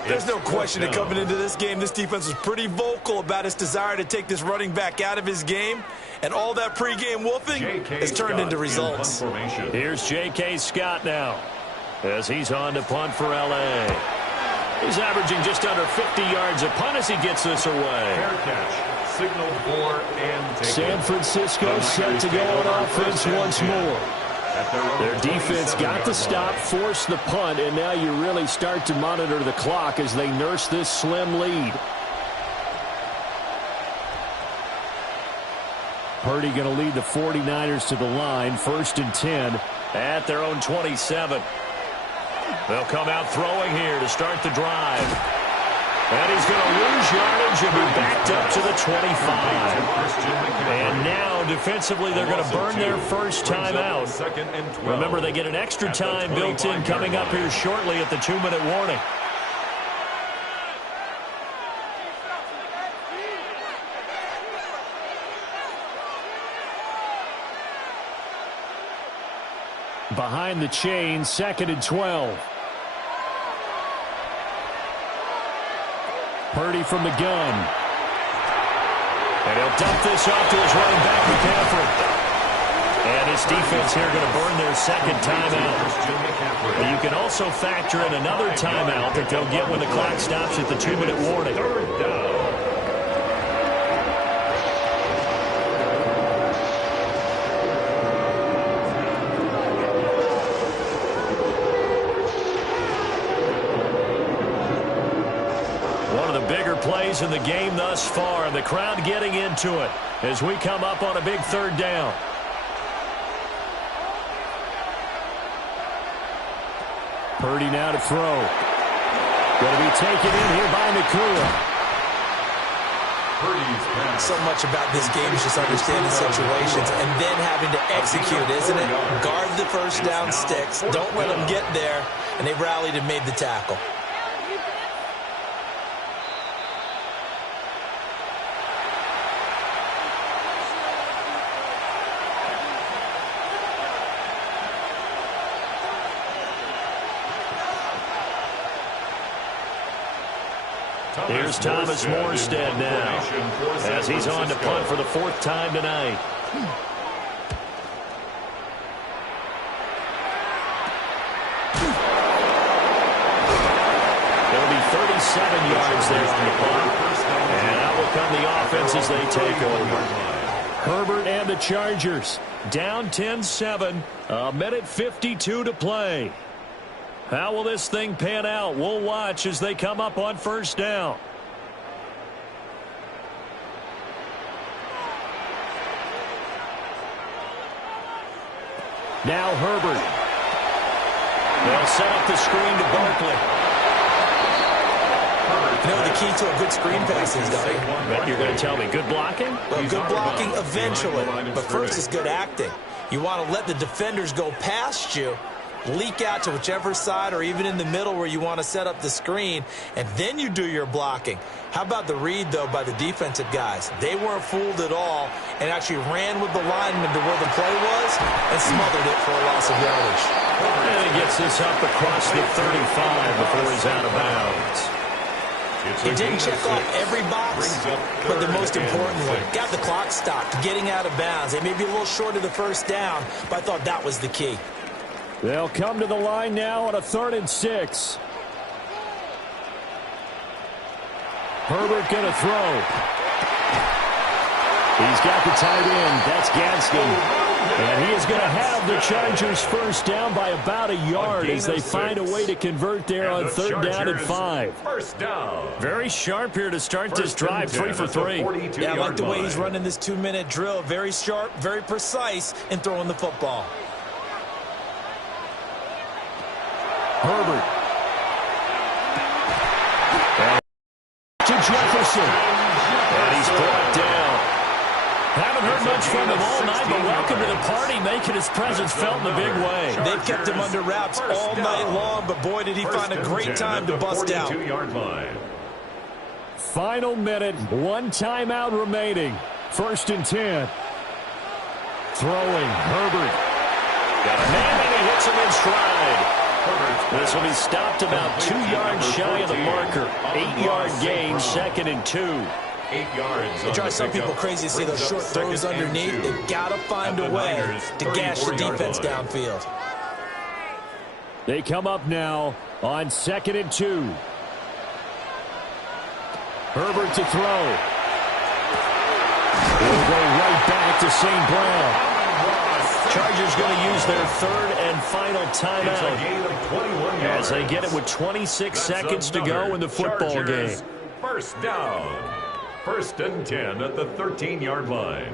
There's no question that coming into this game, this defense was pretty vocal about its desire to take this running back out of his game. And all that pregame wolfing has turned into results. Here's J.K. Scott now as he's on to punt for L.A. He's averaging just under 50 yards a punt as he gets this away. Fair catch. Signaled for and taken. San Francisco set to go on offense once more. Their defense got the stop, forced the punt, and now you really start to monitor the clock as they nurse this slim lead. Purdy going to lead the 49ers to the line, 1st and 10 at their own 27. They'll come out throwing here to start the drive. And he's going to lose yardage and be backed up to the 25. And now, defensively, they're going to burn their first time out. Remember, they get an extra time built in coming up here shortly at the 2-minute warning. Behind the chain, 2nd and 12. Purdy from the gun. And he'll dump this off to his running back, McCaffrey. And his defense here going to burn their second timeout. And you can also factor in another timeout that they'll get when the clock stops at the 2-minute warning. Plays in the game thus far, and the crowd getting into it as we come up on a big 3rd down. Purdy now to throw. Going to be taken in here by Nakua. So much about this game is just understanding situations and then having to execute, isn't it? Guard the first down sticks. Don't let them get there, and they rallied and made the tackle. Here's Thomas Morstead now as he's on to punt for the 4th time tonight. There'll be 37 yards there on the punt. And out will come the offense as they take over. Herbert and the Chargers down 10-7, a minute 52 to play. How will this thing pan out? We'll watch as they come up on 1st down. Now Herbert. They'll set up the screen to Barkley. You know the key to a good screen pass is, don't you? But you're going to tell me good blocking? Well, good blocking eventually, but first is good acting. You want to let the defenders go past you, leak out to whichever side or even in the middle where you want to set up the screen, and then you do your blocking. How about the read, though, by the defensive guys? They weren't fooled at all and actually ran with the lineman to where the play was and smothered it for a loss of yardage. And he gets this up across the 35 before he's out of bounds. It didn't check off every box, but the most important one. Got the clock stopped, getting out of bounds. They may be a little short of the 1st down, but I thought that was the key. They'll come to the line now on a 3rd and 6. Herbert going to throw. He's got the tight end. That's Gaskin. And he is going to have the Chargers first down by about a yard as they find a way to convert there on 3rd down and 5. First down. Very sharp here to start this drive, 3 for 3. Yeah, I like the way he's running this 2-minute drill. Very sharp, very precise in throwing the football. Herbert. To Jefferson. And he's brought down. Haven't heard much from him all night, but welcome to the party, making his presence felt in a big way. They've kept him under wraps all night long, but boy, did he find a great time to bust out. Final minute, 1 timeout remaining. 1st and 10. Throwing, Herbert. Got a man and he hits him in stride. This will be stopped about 2 yards shy of the marker. 8-yard gain, 2nd and 2. 8 yards. It drives some people crazy to see those short throws underneath. They've got to find a way to gash the defense downfield. They come up now on 2nd and 2. Herbert to throw. Will go right back to St. Brown. Chargers going to use their 3rd and final timeout as they get it with 26 seconds to go in the football game. First down. 1st and 10 at the 13-yard line.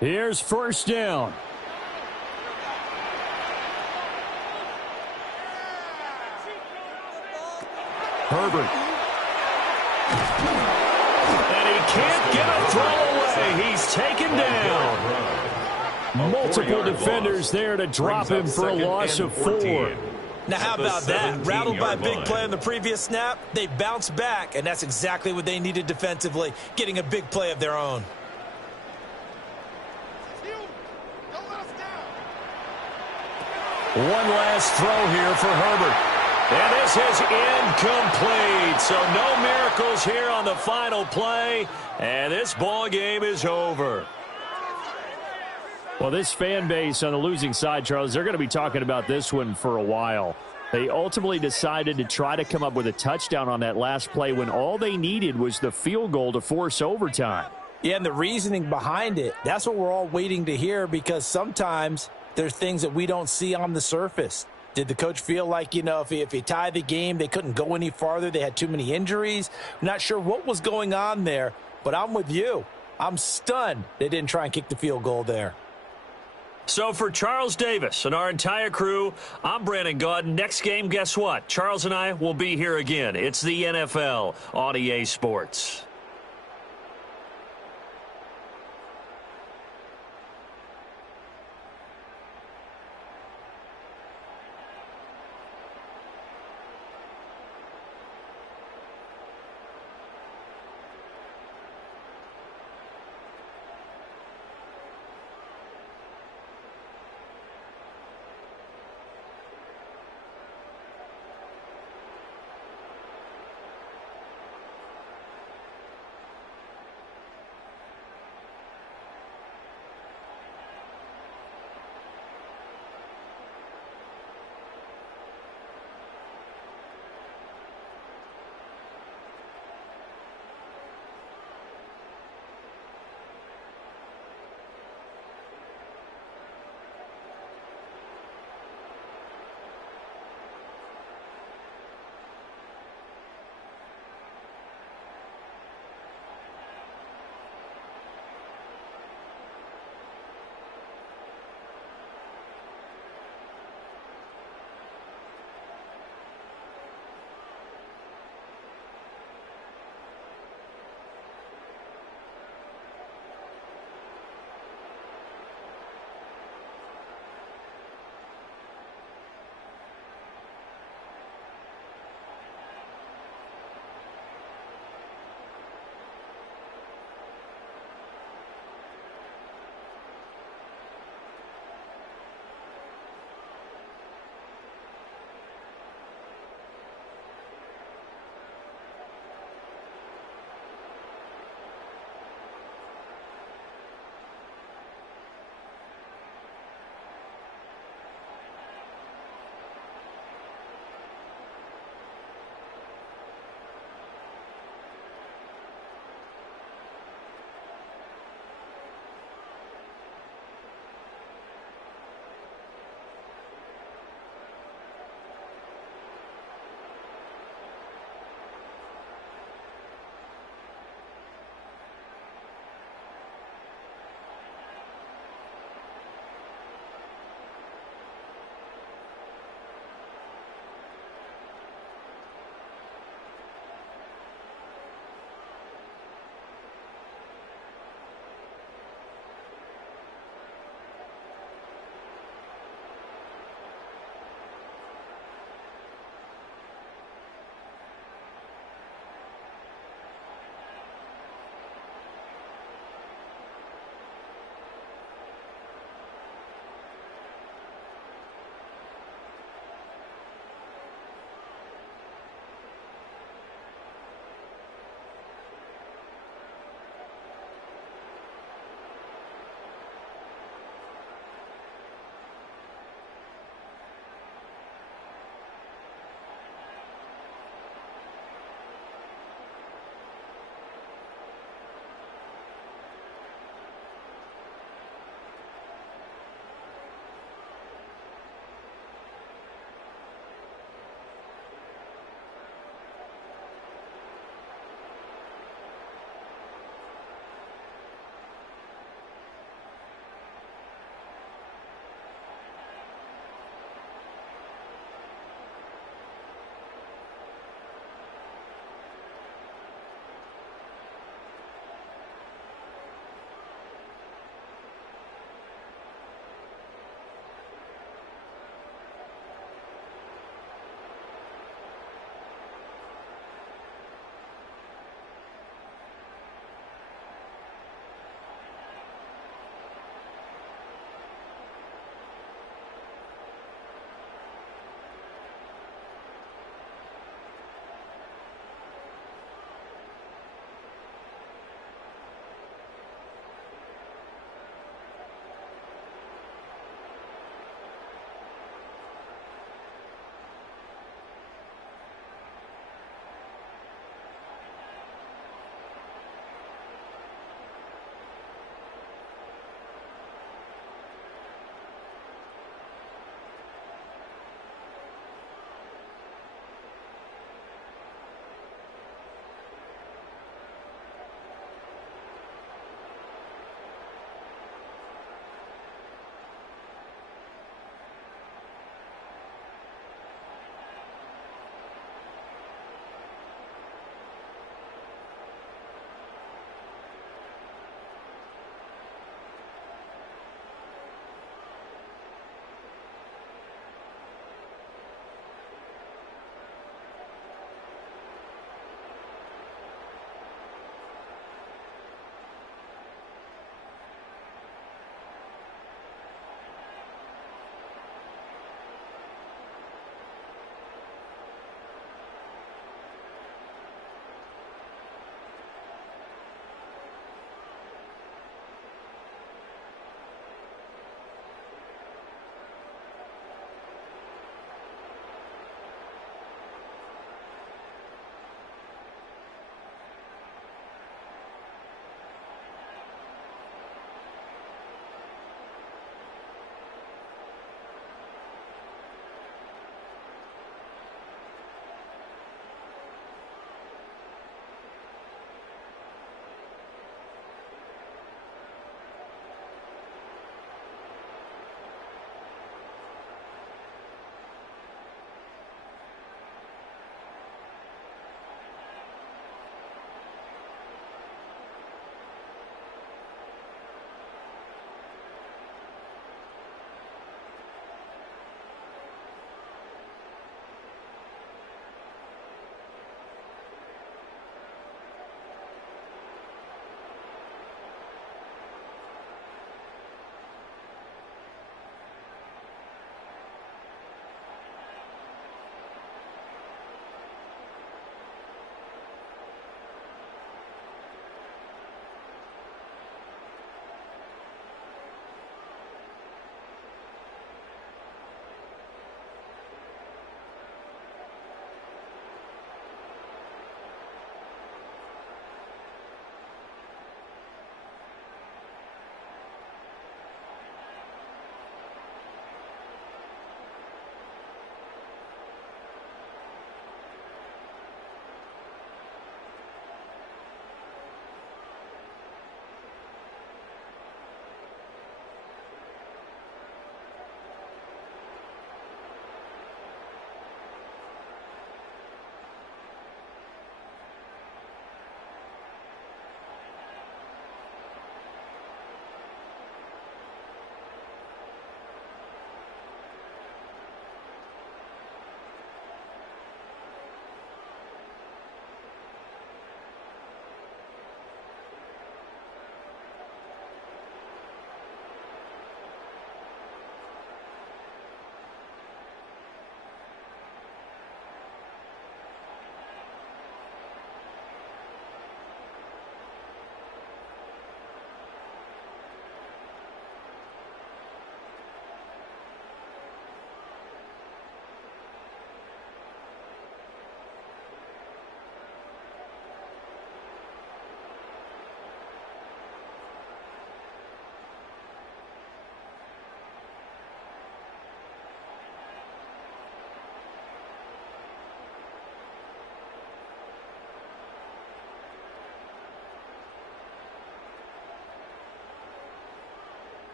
Here's 1st down. Herbert. And he can't get a throw away. He's taken down. Multiple defenders there to drop him for a loss of 4. Now, how about that? Rattled by a big play on the previous snap, they bounce back, and that's exactly what they needed defensively, getting a big play of their own. One last throw here for Herbert. And this is incomplete. So no miracles here on the final play. And this ball game is over. Well, this fan base on the losing side, Charles, they're going to be talking about this one for a while. They ultimately decided to try to come up with a touchdown on that last play when all they needed was the field goal to force overtime. Yeah, and the reasoning behind it, that's what we're all waiting to hear, because sometimes there's things that we don't see on the surface. Did the coach feel like, if he tied the game, they couldn't go any farther? They had too many injuries. I'm not sure what was going on there, but I'm with you. I'm stunned they didn't try and kick the field goal there. So for Charles Davis and our entire crew, I'm Brandon Gaudin. Next game, guess what? Charles and I will be here again. It's the NFL on EA Sports.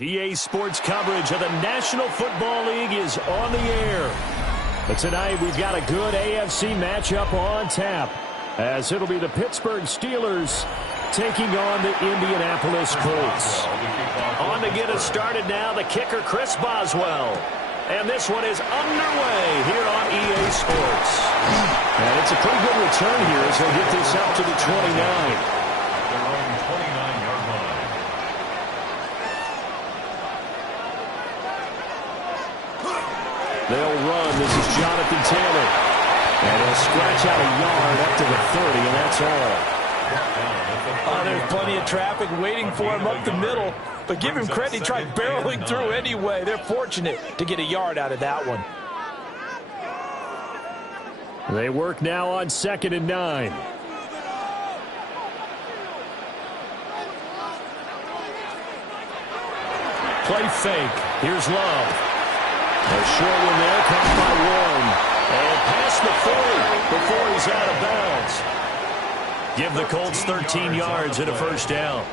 EA Sports coverage of the National Football League is on the air. But tonight we've got a good AFC matchup on tap, as it'll be the Pittsburgh Steelers taking on the Indianapolis Colts. On to get us started now, the kicker Chris Boswell. And this one is underway here on EA Sports. And it's a pretty good return here as they get this up to the 29. They'll run. This is Jonathan Taylor. And he'll scratch out a yard up to the 30, and that's all. Oh, there's plenty of traffic waiting for him up the middle. But give him credit, he tried barreling through anyway. They're fortunate to get a yard out of that one. They work now on 2nd and 9. Play fake. Here's Love. A short one there, caught by Warren. And past the 40 before he's out of bounds. Give the Colts 13 yards and a first down.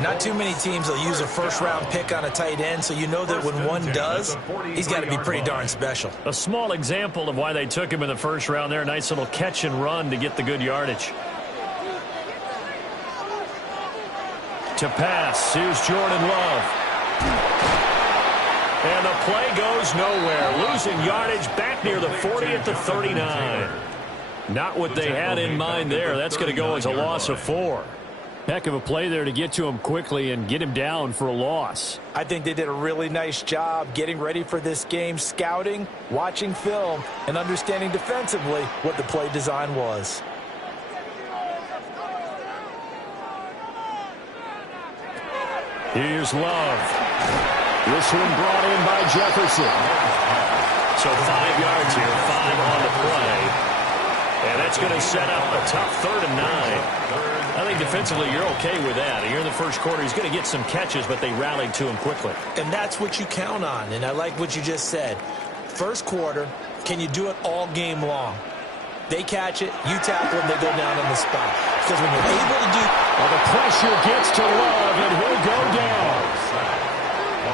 Not too many teams will use a first-round pick on a tight end, so you know that when one does, he's got to be pretty darn special. A small example of why they took him in the first round there. Nice little catch and run to get the good yardage. To pass, here's Jordan Love. And the play goes nowhere. Losing yardage back near the 40 at the 39. Not what they had in mind there. That's going to go as a loss of 4. Heck of a play there to get to him quickly and get him down for a loss. I think they did a really nice job getting ready for this game, scouting, watching film, and understanding defensively what the play design was. Here's Love. This one brought in by Jefferson. So 5 yards here, 5 on the play. And that's going to set up a tough 3rd and 9. I think defensively you're okay with that. Here in the first quarter, he's going to get some catches, but they rallied to him quickly. And that's what you count on, and I like what you just said. First quarter, can you do it all game long? They catch it, you tackle them, they go down on the spot. Because when you're able to do... Well, the pressure gets to Love, and he'll go down.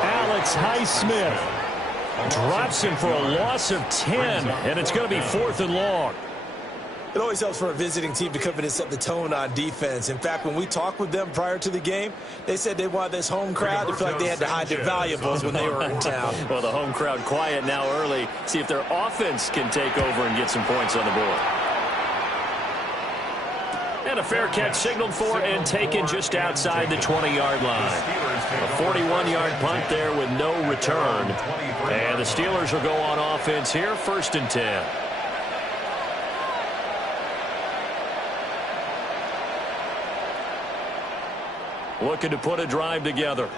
Alex Highsmith drops him for a loss of 10, and it's going to be 4th and long. It always helps for a visiting team to come in and set the tone on defense. In fact, when we talked with them prior to the game, they said they wanted this home crowd to feel like they had to hide their valuables when they were in town. Well, the home crowd quiet now early. See if their offense can take over and get some points on the board. And a fair catch signaled for and taken just outside the 20-yard line. A 41-yard punt there with no return. And the Steelers will go on offense here, 1st and 10. looking to put a drive together.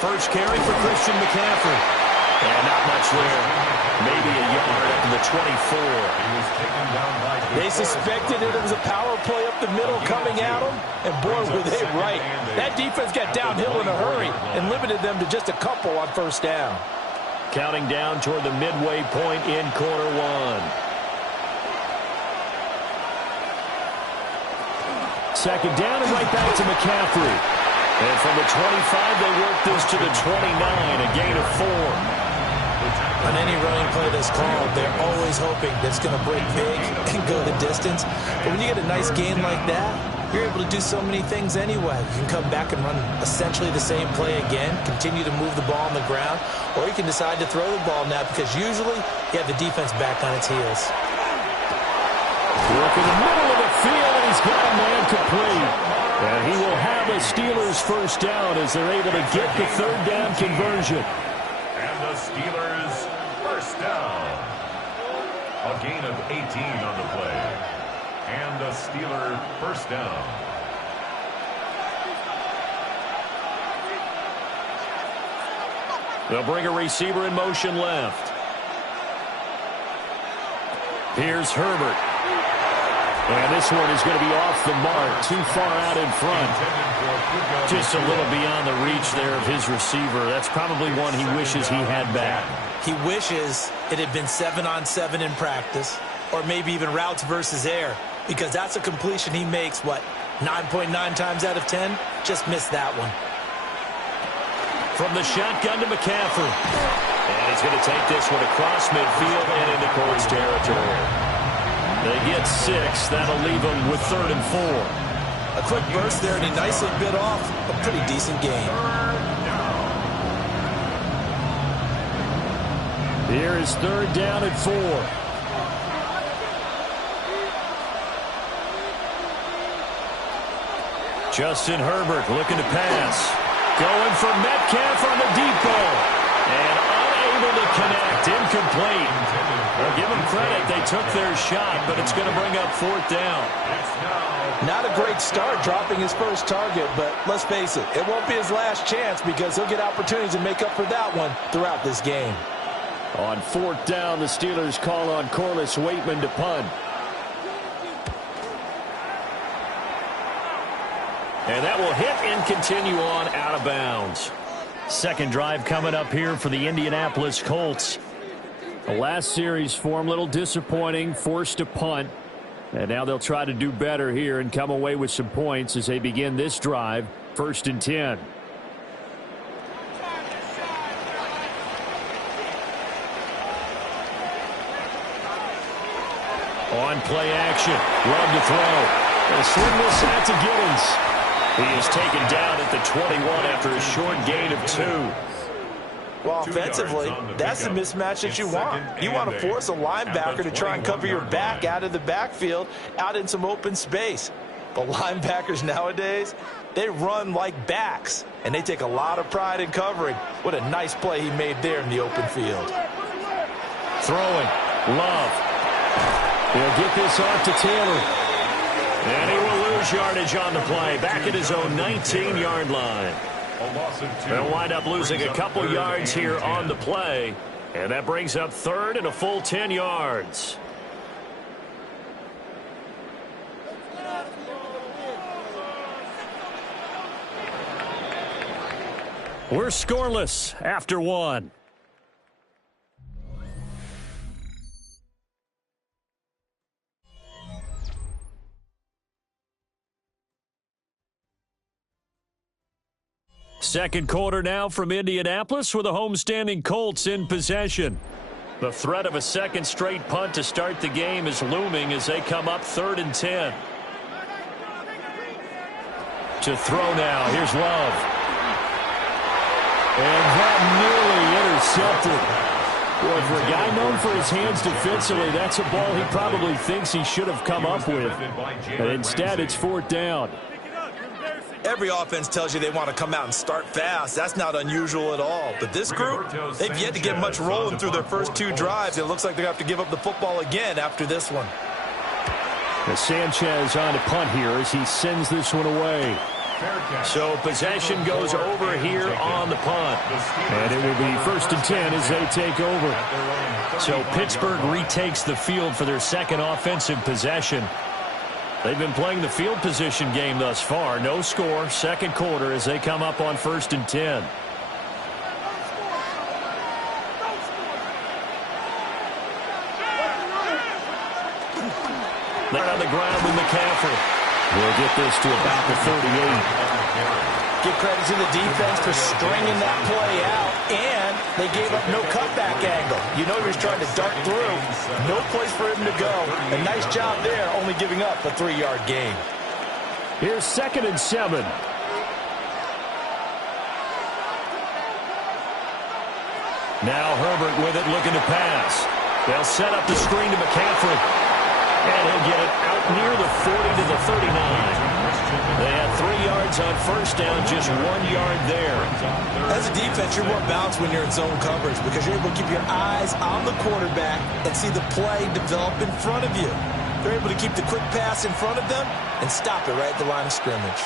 First carry for Christian McCaffrey. And not much there. Maybe a yard up to the 24. They suspected it was a power play up the middle coming at them, and boy, were they right. That defense got downhill in a hurry and limited them to just a couple on first down. Counting down toward the midway point in quarter one. Second down and right back to McCaffrey. And from the 25, they work this to the 29, a gain of 4. On any running play that's called, they're always hoping that it's going to break big and go the distance. But when you get a nice gain like that, you're able to do so many things anyway. You can come back and run essentially the same play again, continue to move the ball on the ground, or you can decide to throw the ball now because usually you have the defense back on its heels. Work in the middle of the field, and he's got a man complete. And he will have a Steelers first down as they're able to get the third down conversion. And the Steelers first down. A gain of 18 on the play. And the Steeler first down. They'll bring a receiver in motion left. Here's Herbert. And this one is going to be off the mark, too far out in front. Just a little beyond the reach there of his receiver. That's probably one he wishes he had back. He wishes it had been 7-on-7 in practice, or maybe even routes versus air, because that's a completion he makes, 9.9 times out of 10? Just missed that one. From the shotgun to McCaffrey. And he's going to take this one across midfield and into Colts territory. They get 6. That'll leave them with 3rd and 4. A quick burst there, and he nicely bit off a pretty decent gain. Here is 3rd down and 4. Justin Herbert looking to pass. Going for Metcalf on the deep ball. And unable to connect. Incomplete. Well, give them credit. They took their shot, but it's going to bring up 4th down. Not a great start dropping his first target, but let's face it, it won't be his last chance because he'll get opportunities to make up for that one throughout this game. On 4th down, the Steelers call on Corliss Waitman to punt. And that will hit and continue on out of bounds. Second drive coming up here for the Indianapolis Colts. The last series for them, a little disappointing, forced to punt. And now they'll try to do better here and come away with some points as they begin this drive, 1st and 10. On play action, love to throw. A swing this out to Giddens. He is taken down at the 21 after a short gain of 2. Well, offensively, that's the mismatch that you want. You want to force a linebacker to try and cover your back out of the backfield, out in some open space. But linebackers nowadays, they run like backs, and they take a lot of pride in covering. What a nice play he made there in the open field. Throwing, Love. He'll get this off to Taylor. And he will lose yardage on the play, back at his own 19-yard line. They'll wind up losing a couple yards here on the play. And that brings up 3rd and a full 10 yards. We're scoreless after 1. Second quarter now from Indianapolis with the homestanding Colts in possession. The threat of a second straight punt to start the game is looming as they come up 3rd and 10. To throw now. Here's Love. And that nearly intercepted. Boy, for a guy known for his hands defensively, that's a ball he probably thinks he should have come up with. And instead, it's 4th down. Every offense tells you they want to come out and start fast. That's not unusual at all. But this group, they've yet to get much rolling through their first 2 drives. It looks like they're going to have to give up the football again after this one. As Sanchez on to punt here as he sends this one away. So possession goes over here on the punt. And it will be 1st and 10 as they take over. So Pittsburgh retakes the field for their second offensive possession. They've been playing the field position game thus far. No score, second quarter as they come up on 1st and 10. They're on the ground with McCaffrey. We'll get this to about the 38. Give credit to the defense for stringing that play out, and they gave up no cutback angle. You know he was trying to dart through. No place for him to go. A nice job there, only giving up a 3-yard gain. Here's 2nd and 7. Now Herbert with it, looking to pass. They'll set up the screen to McCaffrey. And he'll get it out near the 40 to the 39. They had 3 yards on first down, just 1 yard there. As a defense, you're more balanced when you're in zone coverage because you're able to keep your eyes on the quarterback and see the play develop in front of you. They're able to keep the quick pass in front of them and stop it right at the line of scrimmage.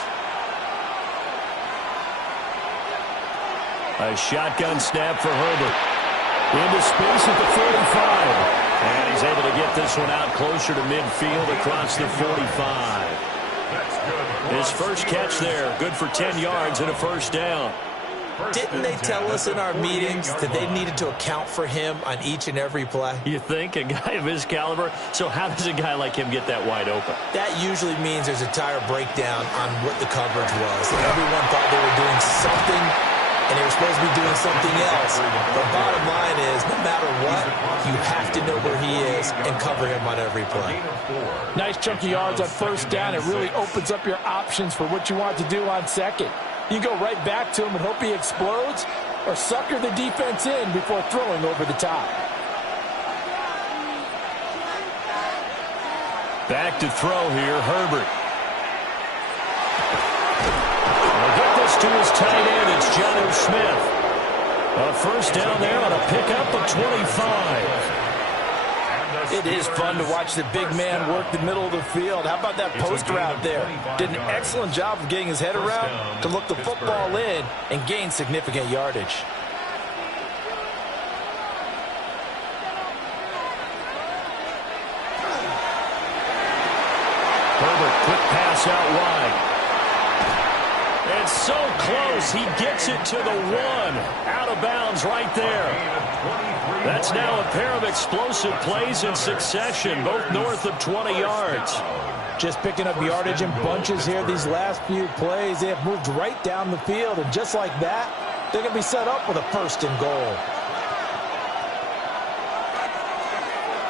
A shotgun snap for Herbert. Into space at the 45. And he's able to get this one out closer to midfield across the 45. His first catch there, good for 10 yards and a first down. Didn't they tell us in our meetings that they needed to account for him on each and every play? You think? A guy of his caliber? So how does a guy like him get that wide open? That usually means there's a tire breakdown on what the coverage was. And everyone thought they were doing something, and they were supposed to be doing something else. The bottom line is, no matter what, you have to know where he is and cover him on every play. Nice chunk of yards on first down. It really opens up your options for what you want to do on second. You go right back to him and hope he explodes, or sucker the defense in before throwing over the top. Back to throw here, Herbert. We'll get this to his tight end. It's Jonnu Smith. A first down there on a pickup of 25. It is fun to watch the big man work the middle of the field. How about that post route there? Did an excellent job of getting his head around to look the football in and gain significant yardage. Herbert, quick pass out wide. It's so close, he gets it to the 1. Out of bounds right there. That's now a pair of explosive plays in succession, both north of 20 yards. Just picking up yardage in bunches here these last few plays. They have moved right down the field, and just like that, they're going to be set up with a 1st and goal.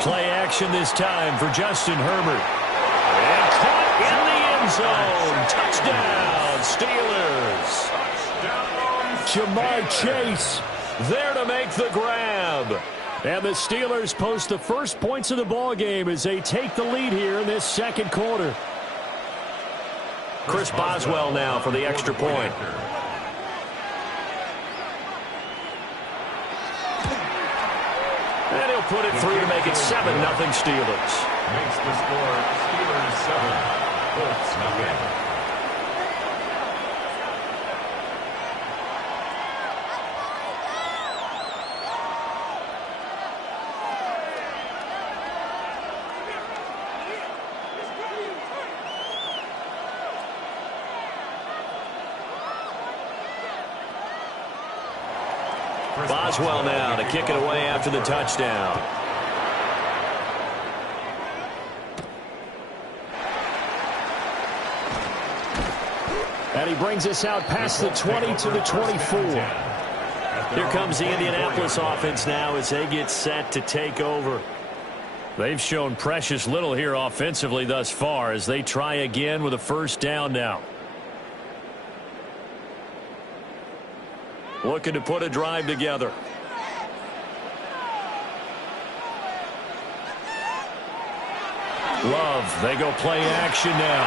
Play action this time for Justin Herbert. And caught in the end zone. Touchdown, Steelers. Jamar Chase there to make the grab. And the Steelers post the first points of the ball game as they take the lead here in this second quarter. Chris Boswell now for the extra point. And he'll put it through to make it 7-0 Steelers. Makes the score Steelers 7, Colts nothing. Boswell now to kick it away after the touchdown. And he brings us out past the 20 to the 24. Here comes the Indianapolis offense now as they get set to take over. They've shown precious little here offensively thus far as they try again with a first down now. Looking to put a drive together. Love, they go play action now.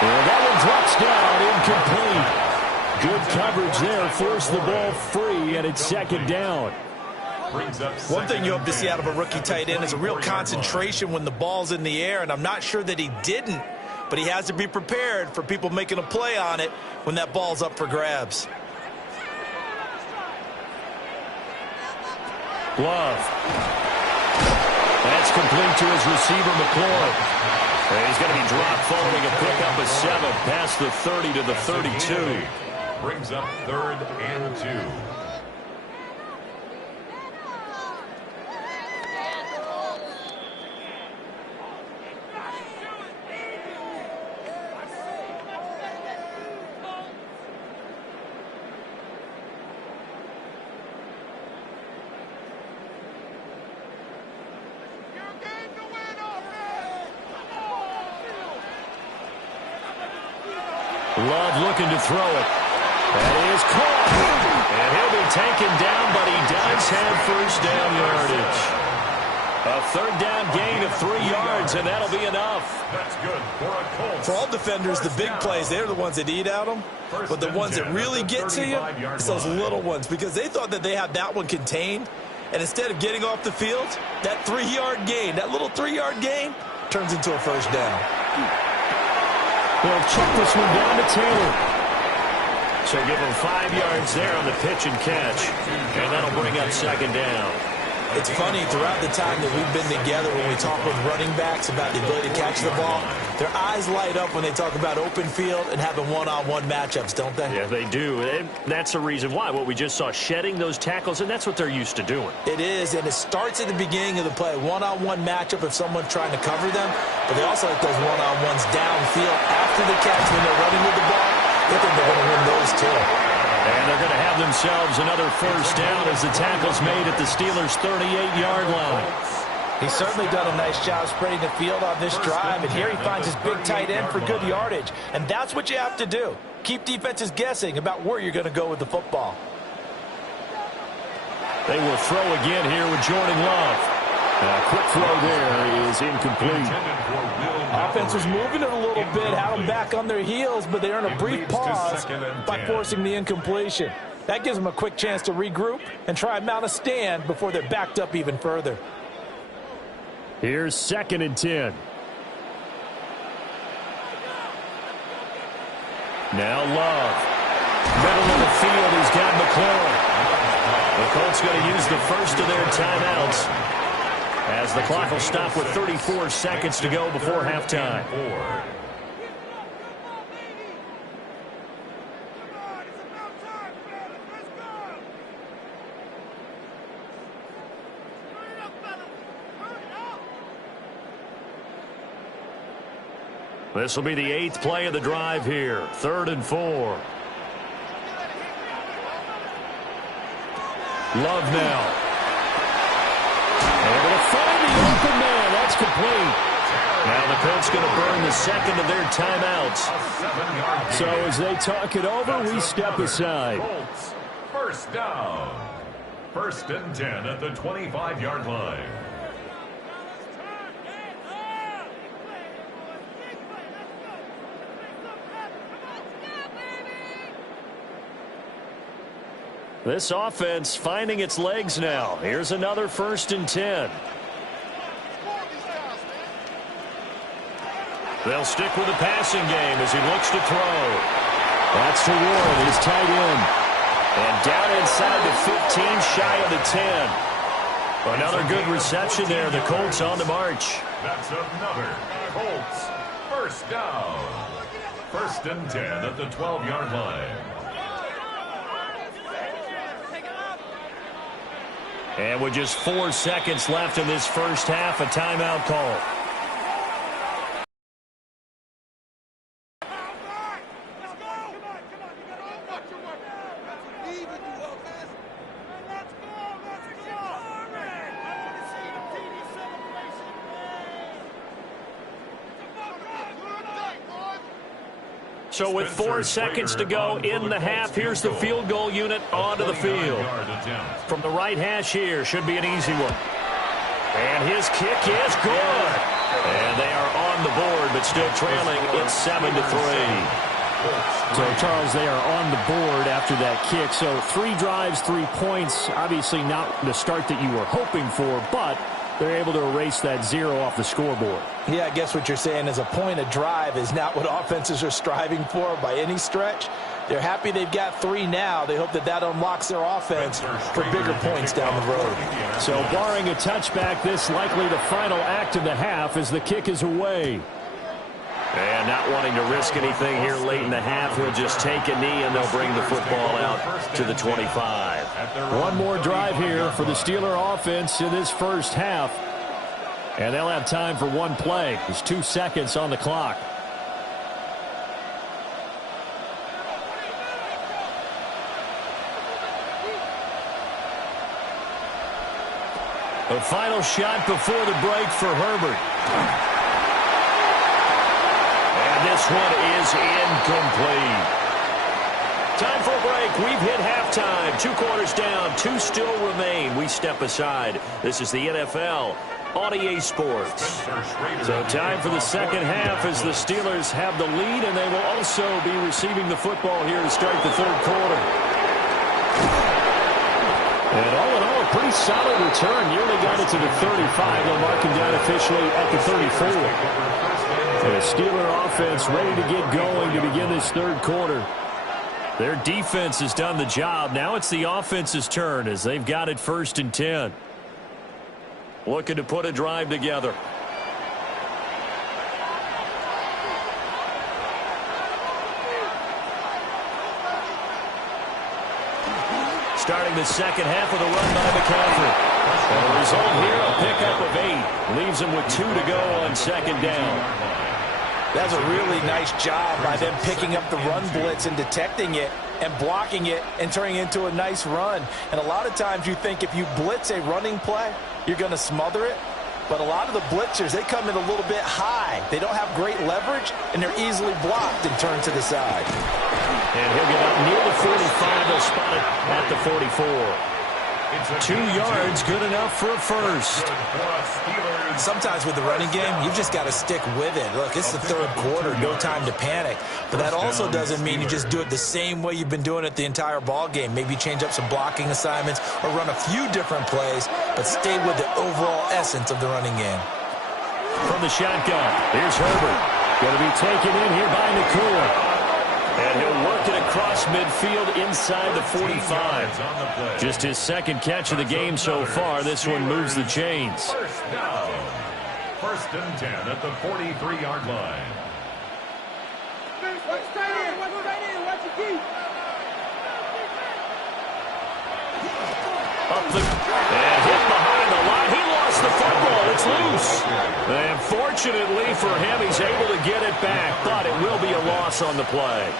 And that one drops down, incomplete. Good coverage there, forced the ball free, and it's second down. One thing you hope to see out of a rookie tight end is a real concentration when the ball's in the air, and I'm not sure that he didn't, but he has to be prepared for people making a play on it when that ball's up for grabs. Love. That's complete to his receiver, McLaurin. He's going to be dropped following a pickup of 7 past the 30 to the 32. Brings up 3rd and 2. Love looking to throw it. That is caught. And he'll be taken down, but he does have first down yardage. A 3rd down gain of 3 yards, and that'll be enough. That's good for a Colts. For all defenders, the big plays, they're the ones that eat at them. But the ones that really get to you, it's those little ones, because they thought that they had that one contained. And instead of getting off the field, that 3-yard gain, that little 3-yard gain, turns into a first down. They'll check this one down to Taylor. So give him 5 yards there on the pitch and catch. And that'll bring up second down. It's funny, throughout the time that we've been together, when we talk with running backs about the ability to catch the ball, their eyes light up when they talk about open field and having one-on-one matchups, don't they? Yeah, they do. And that's the reason why. What we just saw, shedding those tackles, and that's what they're used to doing. It is, and it starts at the beginning of the play. One-on-one matchup if someone's trying to cover them, but they also like those one-on-ones downfield after the catch when they're running with the ball. They think they're going to win those too. And they're going to have themselves another first down as the tackle's made at the Steelers' 38-yard line. He's certainly done a nice job spreading the field on this drive, and here he finds his big tight end for good yardage. And that's what you have to do. Keep defenses guessing about where you're going to go with the football. They will throw again here with Jordan Love. A quick throw there is incomplete. Offense was moving it a little bit, had them back on their heels, but they earn a brief pause by forcing the incompletion. That gives them a quick chance to regroup and try and mount a stand before they're backed up even further. Here's 2nd and 10. Now Love. Middle of the field, he's got McLaurin. The Colts going to use the first of their timeouts, as the clock will stop with 34 seconds to go before halftime. This will be the 8th play of the drive here. 3rd and 4. Love now. Able to find the open man. That's complete. Now the Colts going to burn the second of their timeouts. So as they talk it over, we step aside. Colts, first down. 1st and 10 at the 25-yard line. This offense finding its legs now. Here's another 1st and 10. They'll stick with the passing game as he looks to throw. That's to Warren, his tight end. And down inside the 15, shy of the 10. Another good reception there. The Colts on the march. That's another Colts first down. 1st and 10 at the 12-yard line. And with just 4 seconds left in this first half, a timeout call. So with 4 seconds to go in the half, here's the field goal unit onto the field. From the right hash here, should be an easy one. And his kick is good. And they are on the board, but still trailing. It's 7-3. So, Charles, they are on the board after that kick. So 3 drives, 3 points. Obviously not the start that you were hoping for, but they're able to erase that 0 off the scoreboard. Yeah, I guess what you're saying is a point a drive is not what offenses are striving for by any stretch. They're happy they've got 3 now. They hope that that unlocks their offense for bigger points down the road. So barring a touchback, this likely the final act of the half as the kick is away. And not wanting to risk anything here late in the half, he'll just take a knee and they'll bring the football out to the 25. One more drive here for the Steeler offense in this first half. And they'll have time for one play. There's 2 seconds on the clock. The final shot before the break for Herbert. And this one is incomplete. Time for a break. We've hit halftime. 2 quarters down. 2 still remain. We step aside. This is the NFL on EA Sports. So time for the second half as the Steelers have the lead, and they will also be receiving the football here to start the third quarter. And all in all, a pretty solid return. Nearly got it to the 35. They'll mark him down officially at the 34. The Steeler offense ready to get going to begin this third quarter. Their defense has done the job. Now it's the offense's turn as they've got it 1st and 10. Looking to put a drive together. Starting the second half with a run by McCaffrey. And the result here, a pickup of 8. Leaves him with 2 to go on second down. That's a really nice job by them picking up the run blitz and detecting it and blocking it and turning it into a nice run. And a lot of times you think if you blitz a running play, you're going to smother it. But a lot of the blitzers, they come in a little bit high. They don't have great leverage, and they're easily blocked and turned to the side. And he'll get up near the 45. They'll spot it at the 44. 2 yards, good enough for a first. Sometimes with the running game, you've just got to stick with it. Look, it's the third quarter, no time to panic. But that also doesn't mean you just do it the same way you've been doing it the entire ball game. Maybe change up some blocking assignments or run a few different plays, but stay with the overall essence of the running game. From the shotgun, here's Herbert. Going to be taken in here by Nakua. And he'll work it across midfield inside the 45. Just his second catch of the game so far. This one moves the chains. First down. 1st and 10 at the 43-yard line. Up the and hit behind the line. He lost the football. It's loose. And fortunately for him, he's able to get it back, but it will be a loss on the play.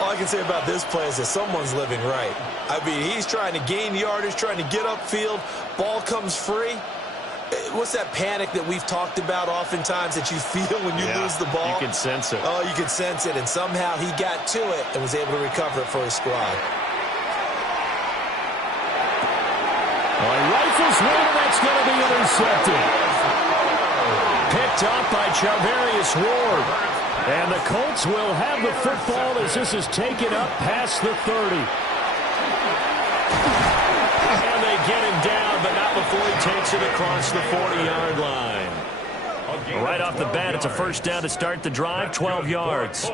All I can say about this play is that someone's living right. I mean, he's trying to gain yardage, trying to get upfield. Ball comes free. What's that panic that we've talked about oftentimes that you feel when you lose the ball? You can sense it. Oh, you can sense it. And somehow he got to it and was able to recover it for his squad. Well, he rifles one, and that's going to be intercepted. Picked up by Charvarius Ward. And the Colts will have the football as this is taken up past the 30. And they get him down, but not before he takes it across the 40-yard line. Right off the bat, it's a first down to start the drive, 12 yards.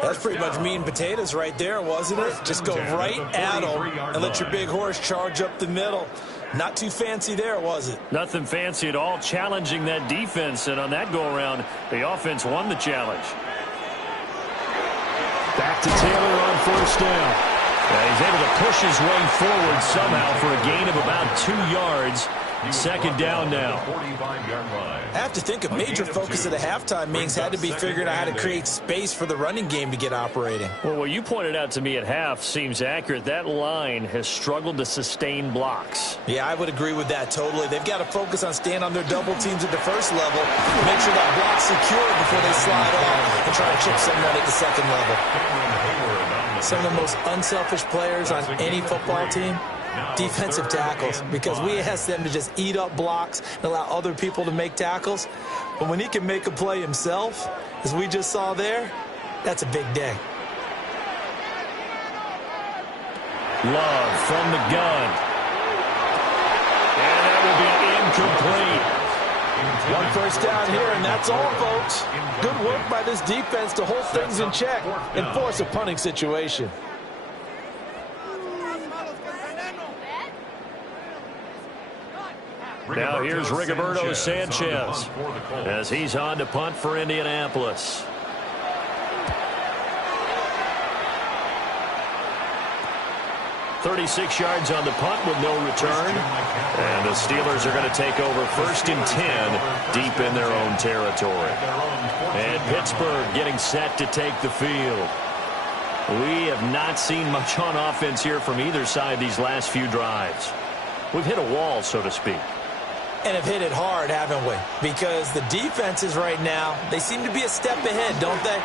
That's pretty much meat and potatoes right there, wasn't it? Just go right at them and let your big horse charge up the middle. Not too fancy there, was it? Nothing fancy at all, challenging that defense. And on that go-around, the offense won the challenge. Back to Taylor on first down. And he's able to push his way forward somehow for a gain of about 2 yards. Second down now. I have to think a major focus of the halftime meetings had to be figuring out how to create space for the running game to get operating. Well, what you pointed out to me at half seems accurate. That line has struggled to sustain blocks. Yeah, I would agree with that totally. They've got to focus on staying on their double teams at the first level, make sure that block's secured before they slide off and try to chip someone at the second level. Some of the most unselfish players on any football team defensive tackles, because we ask them to just eat up blocks and allow other people to make tackles. But when he can make a play himself, as we just saw there, that's a big day. Love from the gun. And that will be incomplete. One first down here, and that's all, folks. Good work by this defense to hold things in check and force a punting situation. Now here's Rigoberto Sanchez as he's on to punt for Indianapolis. .36 yards on the punt with no return. And the Steelers are going to take over 1st and 10 deep in their own territory. And Pittsburgh getting set to take the field. We have not seen much on offense here from either side these last few drives. We've hit a wall, so to speak. And have hit it hard, haven't we? Because the defenses right now, they seem to be a step ahead, don't they?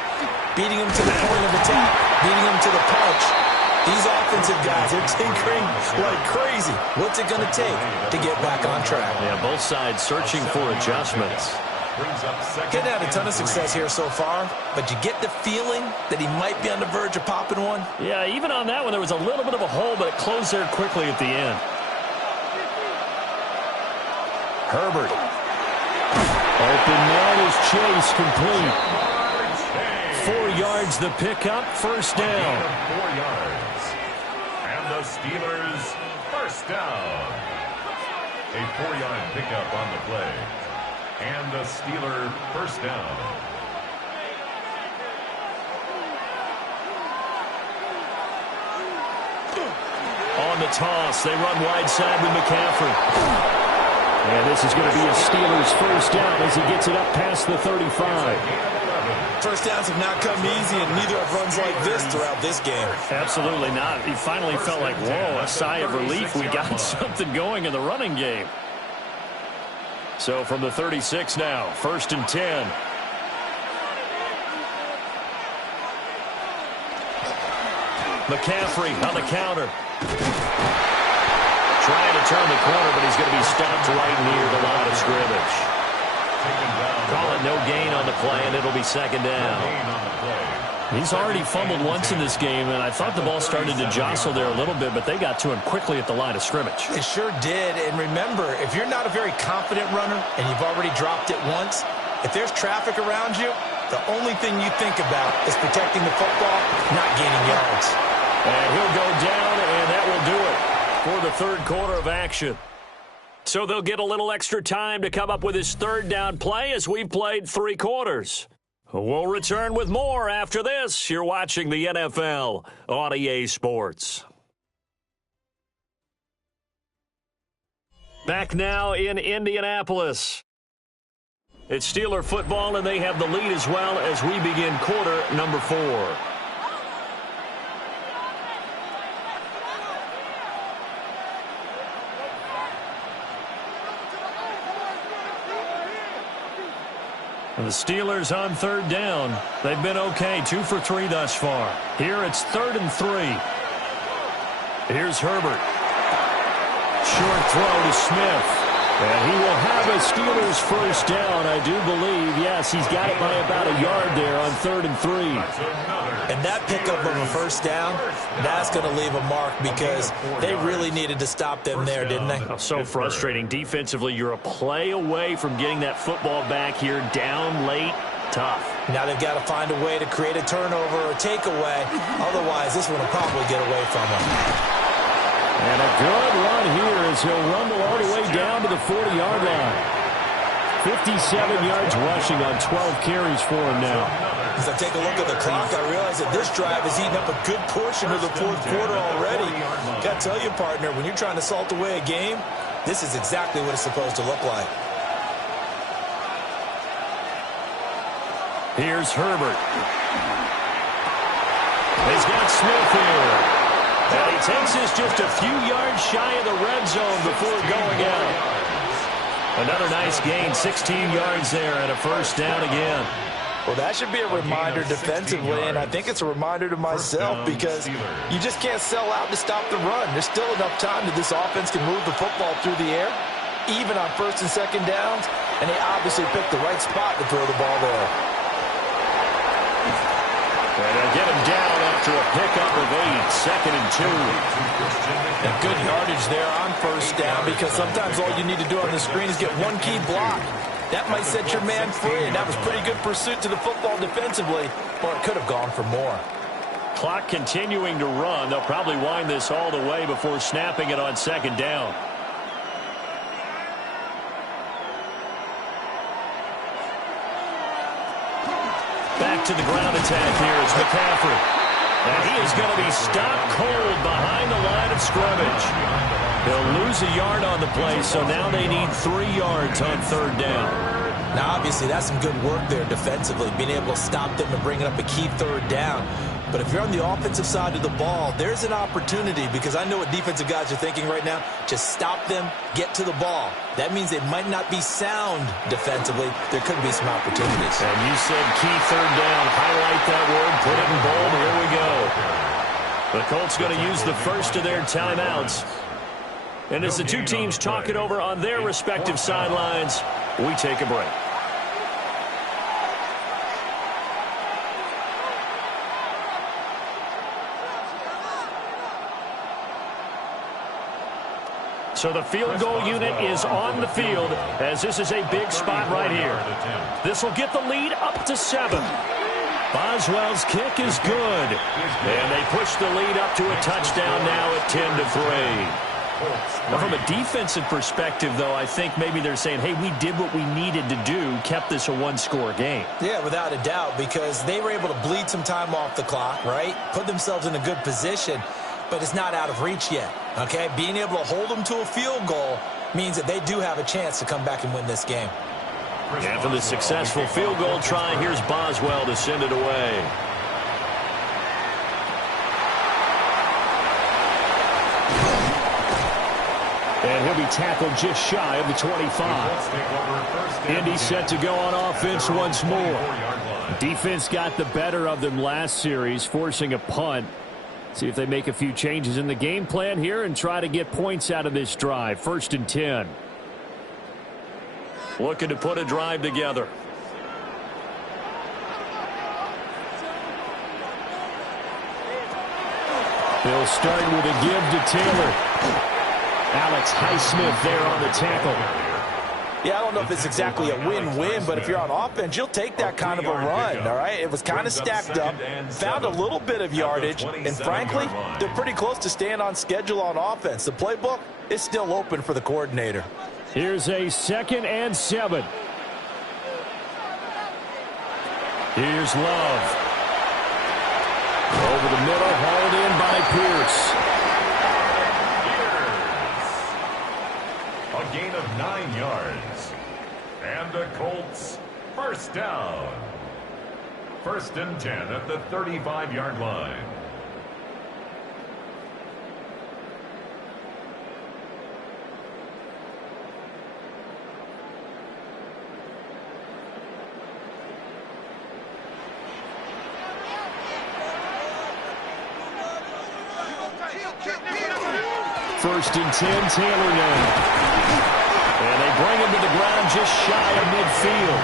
Beating them to the point of attack, beating them to the punch. These offensive guys are tinkering like crazy. What's it going to take to get back on track? Yeah, both sides searching for adjustments. Getting had a ton of success here so far, but you get the feeling that he might be on the verge of popping one. Yeah, even on that one, there was a little bit of a hole, but it closed there quickly at the end. Herbert. Open man is Chase complete. 4 yards the pickup, first down. 4 yards. And the Steelers first down. A 4-yard pickup on the play. And the Steeler first down. On the toss, they run wide side with McCaffrey. And this is going to be a Steelers first down as he gets it up past the 35. First downs have not come easy, and neither have runs like this throughout this game. Absolutely not. He finally felt like, whoa, a sigh of relief. We got something going in the running game. So from the 36 now, 1st and 10. McCaffrey on the counter. Trying to turn the corner, but he's going to be stopped right near the line of scrimmage. Call it no gain on the play, and it'll be 2nd down. He's already fumbled once in this game, and I thought the ball started to jostle there a little bit, but they got to him quickly at the line of scrimmage. It sure did, and remember, if you're not a very confident runner and you've already dropped it once, if there's traffic around you, the only thing you think about is protecting the football, not gaining yards. And he'll go down, and that will do it for the 3rd quarter of action. So they'll get a little extra time to come up with his 3rd down play as we've played 3 quarters. We'll return with more after this. You're watching the NFL on EA Sports. Back now in Indianapolis. It's Steeler football, and they have the lead as well as we begin quarter number 4. And the Steelers on 3rd down. They've been okay, 2 for 3 thus far. Here it's 3rd and 3. Here's Herbert. Short throw to Smith. And he will have a Steelers first down, I do believe. Yes, he's got it by about a yard there on 3rd and 3. And that pickup of a first down, that's going to leave a mark because they really needed to stop them there, didn't they? Oh, so frustrating. Defensively, you're a play away from getting that football back here down late. Tough. Now they've got to find a way to create a turnover or takeaway. Otherwise, this one will probably get away from them. And a good run here as he'll rumble all the way down to the 40-yard line. 57 yards rushing on 12 carries for him now. As I take a look at the clock, I realize that this drive has eaten up a good portion of the 4th quarter already. Got to tell you, partner, when you're trying to salt away a game, this is exactly what it's supposed to look like. Here's Herbert. He's got Smith here. And he takes this just a few yards shy of the red zone before going out. Another nice gain, 16 yards there and a first down again. Well, that should be a reminder defensively, and I think it's a reminder to myself because you just can't sell out to stop the run. There's still enough time that this offense can move the football through the air, even on first and second downs, and they obviously picked the right spot to throw the ball there. And they'll get him down after a pickup of 8, 2nd and 2. And good yardage there on first down because sometimes all you need to do on the screen is get one key block. That might set your man free, and that was pretty good pursuit to the football defensively, or it could have gone for more. Clock continuing to run. They'll probably wind this all the way before snapping it on 2nd down. Back to the ground attack here is McCaffrey. And he is going to be stopped cold behind the line of scrimmage. He'll lose a yard on the play, so now they need 3 yards on 3rd down. Now, obviously, that's some good work there defensively, being able to stop them and bringing up a key 3rd down. But if you're on the offensive side of the ball, there's an opportunity because I know what defensive guys are thinking right now. Just stop them, get to the ball. That means they might not be sound defensively. There could be some opportunities. And you said key 3rd down. Highlight that word, put it in bold. Here we go. The Colts going to use the first of their timeouts. And as the two teams talk it over on their respective sidelines, we take a break. So the field goal unit is on the field as this is a big spot right here. This will get the lead up to 7. Boswell's kick is good. And they push the lead up to a touchdown now at 10-3. Now, from a defensive perspective, though, I think maybe they're saying, hey, we did what we needed to do, kept this a 1-score game. Yeah, without a doubt, because they were able to bleed some time off the clock, right? Put themselves in a good position, but it's not out of reach yet, okay? Being able to hold them to a field goal means that they do have a chance to come back and win this game. After the successful field goal try, here's Boswell to send it away. And he'll be tackled just shy of the 25. Indy set to go on offense once more. Defense got the better of them last series, forcing a punt. See if they make a few changes in the game plan here and try to get points out of this drive. 1st and 10. Looking to put a drive together. They'll start with a give to Taylor. Alex Highsmith there on the tackle. Yeah, I don't know if it's exactly a win-win, but if you're on offense, you'll take that kind of a run, all right? It was kind of stacked up, found a little bit of yardage, and frankly, they're pretty close to staying on schedule on offense. The playbook is still open for the coordinator. Here's a 2nd and 7. Here's Love. Over the middle, hauled in by Pierce. A gain of 9 yards. And the Colts, 1st down. 1st and 10 at the 35-yard line. First and 10, Taylor now. And they bring him to the ground just shy of midfield.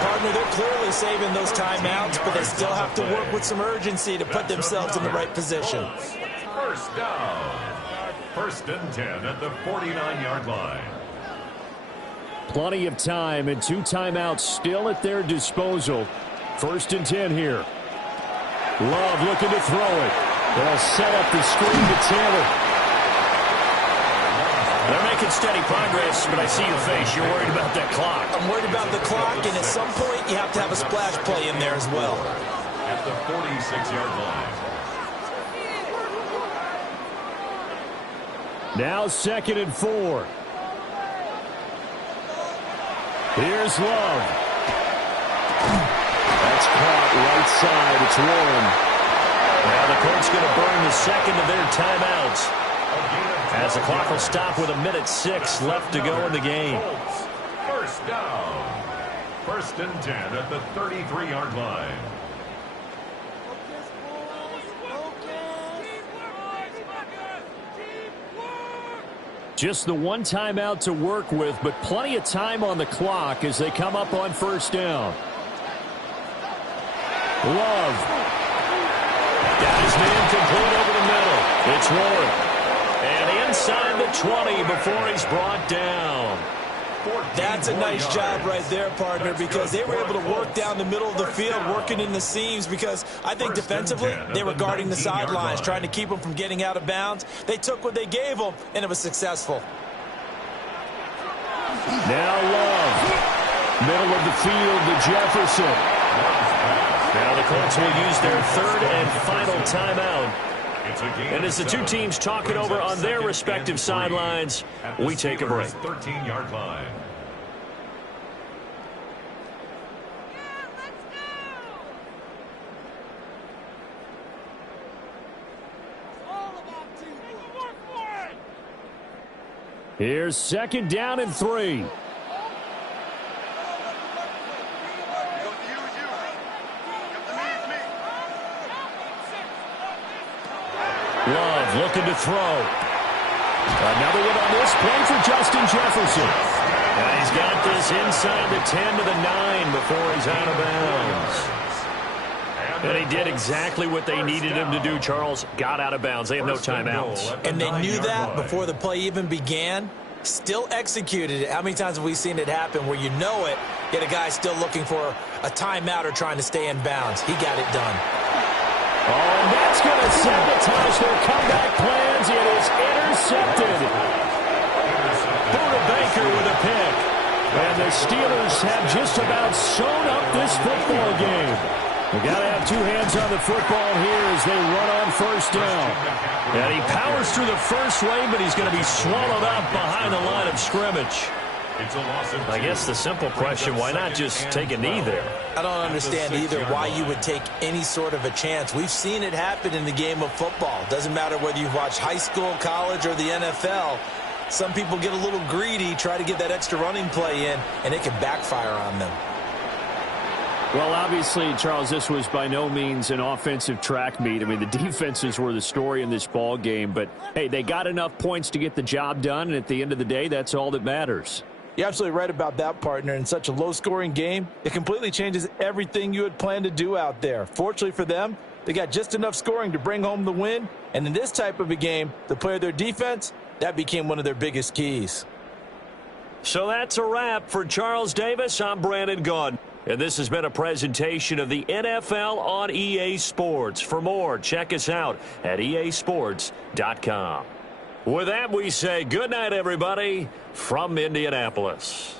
Partner, they're clearly saving those timeouts, but they still have to work with some urgency to put themselves in the right position. 1st down. 1st and 10 at the 49-yard line. Plenty of time and 2 timeouts still at their disposal. 1st and 10 here. Love looking to throw it. They'll set up the screen to Taylor. They're making steady progress, but I see your face. You're worried about that clock. I'm worried about the clock, and at some point, you have to have a splash play in there as well. At the 46-yard line. Now 2nd and 4. Here's Love. That's caught right side. It's Warren. Now the Colts going to burn the 2nd of their timeouts. As the clock will stop with 1:06 left to go in the game. 1st down. First and 10 at the 33-yard line. Just the one timeout to work with, but plenty of time on the clock as they come up on first down. Love. Got his man complete over the middle. It's Warren. And inside the 20 before he's brought down. That's a nice job right there, partner, because they were able to work down the middle of the field, working in the seams, because I think defensively they were guarding the sidelines, trying to keep them from getting out of bounds. They took what they gave them, and it was successful. Now Love. Middle of the field to Jefferson. Now the Colts will use their third and final timeout. And as the two teams talk it over on their respective sidelines, we take a break. 13-yard line. Here's second down and 3. Love looking to throw. Another one on this play for Justin Jefferson. And he's got this inside the 10 to the 9 before he's out of bounds. And he did exactly what they needed him to do, Charles. Got out of bounds. They have no timeouts. And they knew that before the play even began. Still executed it. How many times have we seen it happen where you know it, yet a guy still looking for a timeout or trying to stay in bounds? He got it done. Oh, and that's going to sabotage their comeback plans. It is intercepted. Buda Baker with a pick. And the Steelers have just about sewn up this football game. We got to have two hands on the football here as they run on first down. And he powers through the first lane, but he's going to be swallowed up behind the line of scrimmage. I guess the simple question, why not just take a knee there? I don't understand either why you would take any sort of a chance. We've seen it happen in the game of football. Doesn't matter whether you watch high school, college, or the NFL. Some people get a little greedy, try to get that extra running play in, and it can backfire on them. Well, obviously, Charles, this was by no means an offensive track meet. I mean, the defenses were the story in this ball game. But, hey, they got enough points to get the job done, and at the end of the day, that's all that matters. You're absolutely right about that, partner. In such a low-scoring game, it completely changes everything you had planned to do out there. Fortunately for them, they got just enough scoring to bring home the win. And in this type of a game, to play their defense, that became one of their biggest keys. So that's a wrap for Charles Davis. I'm Brandon Gaudin. And this has been a presentation of the NFL on EA Sports. For more, check us out at easports.com. With that, we say good night, everybody, from Indianapolis.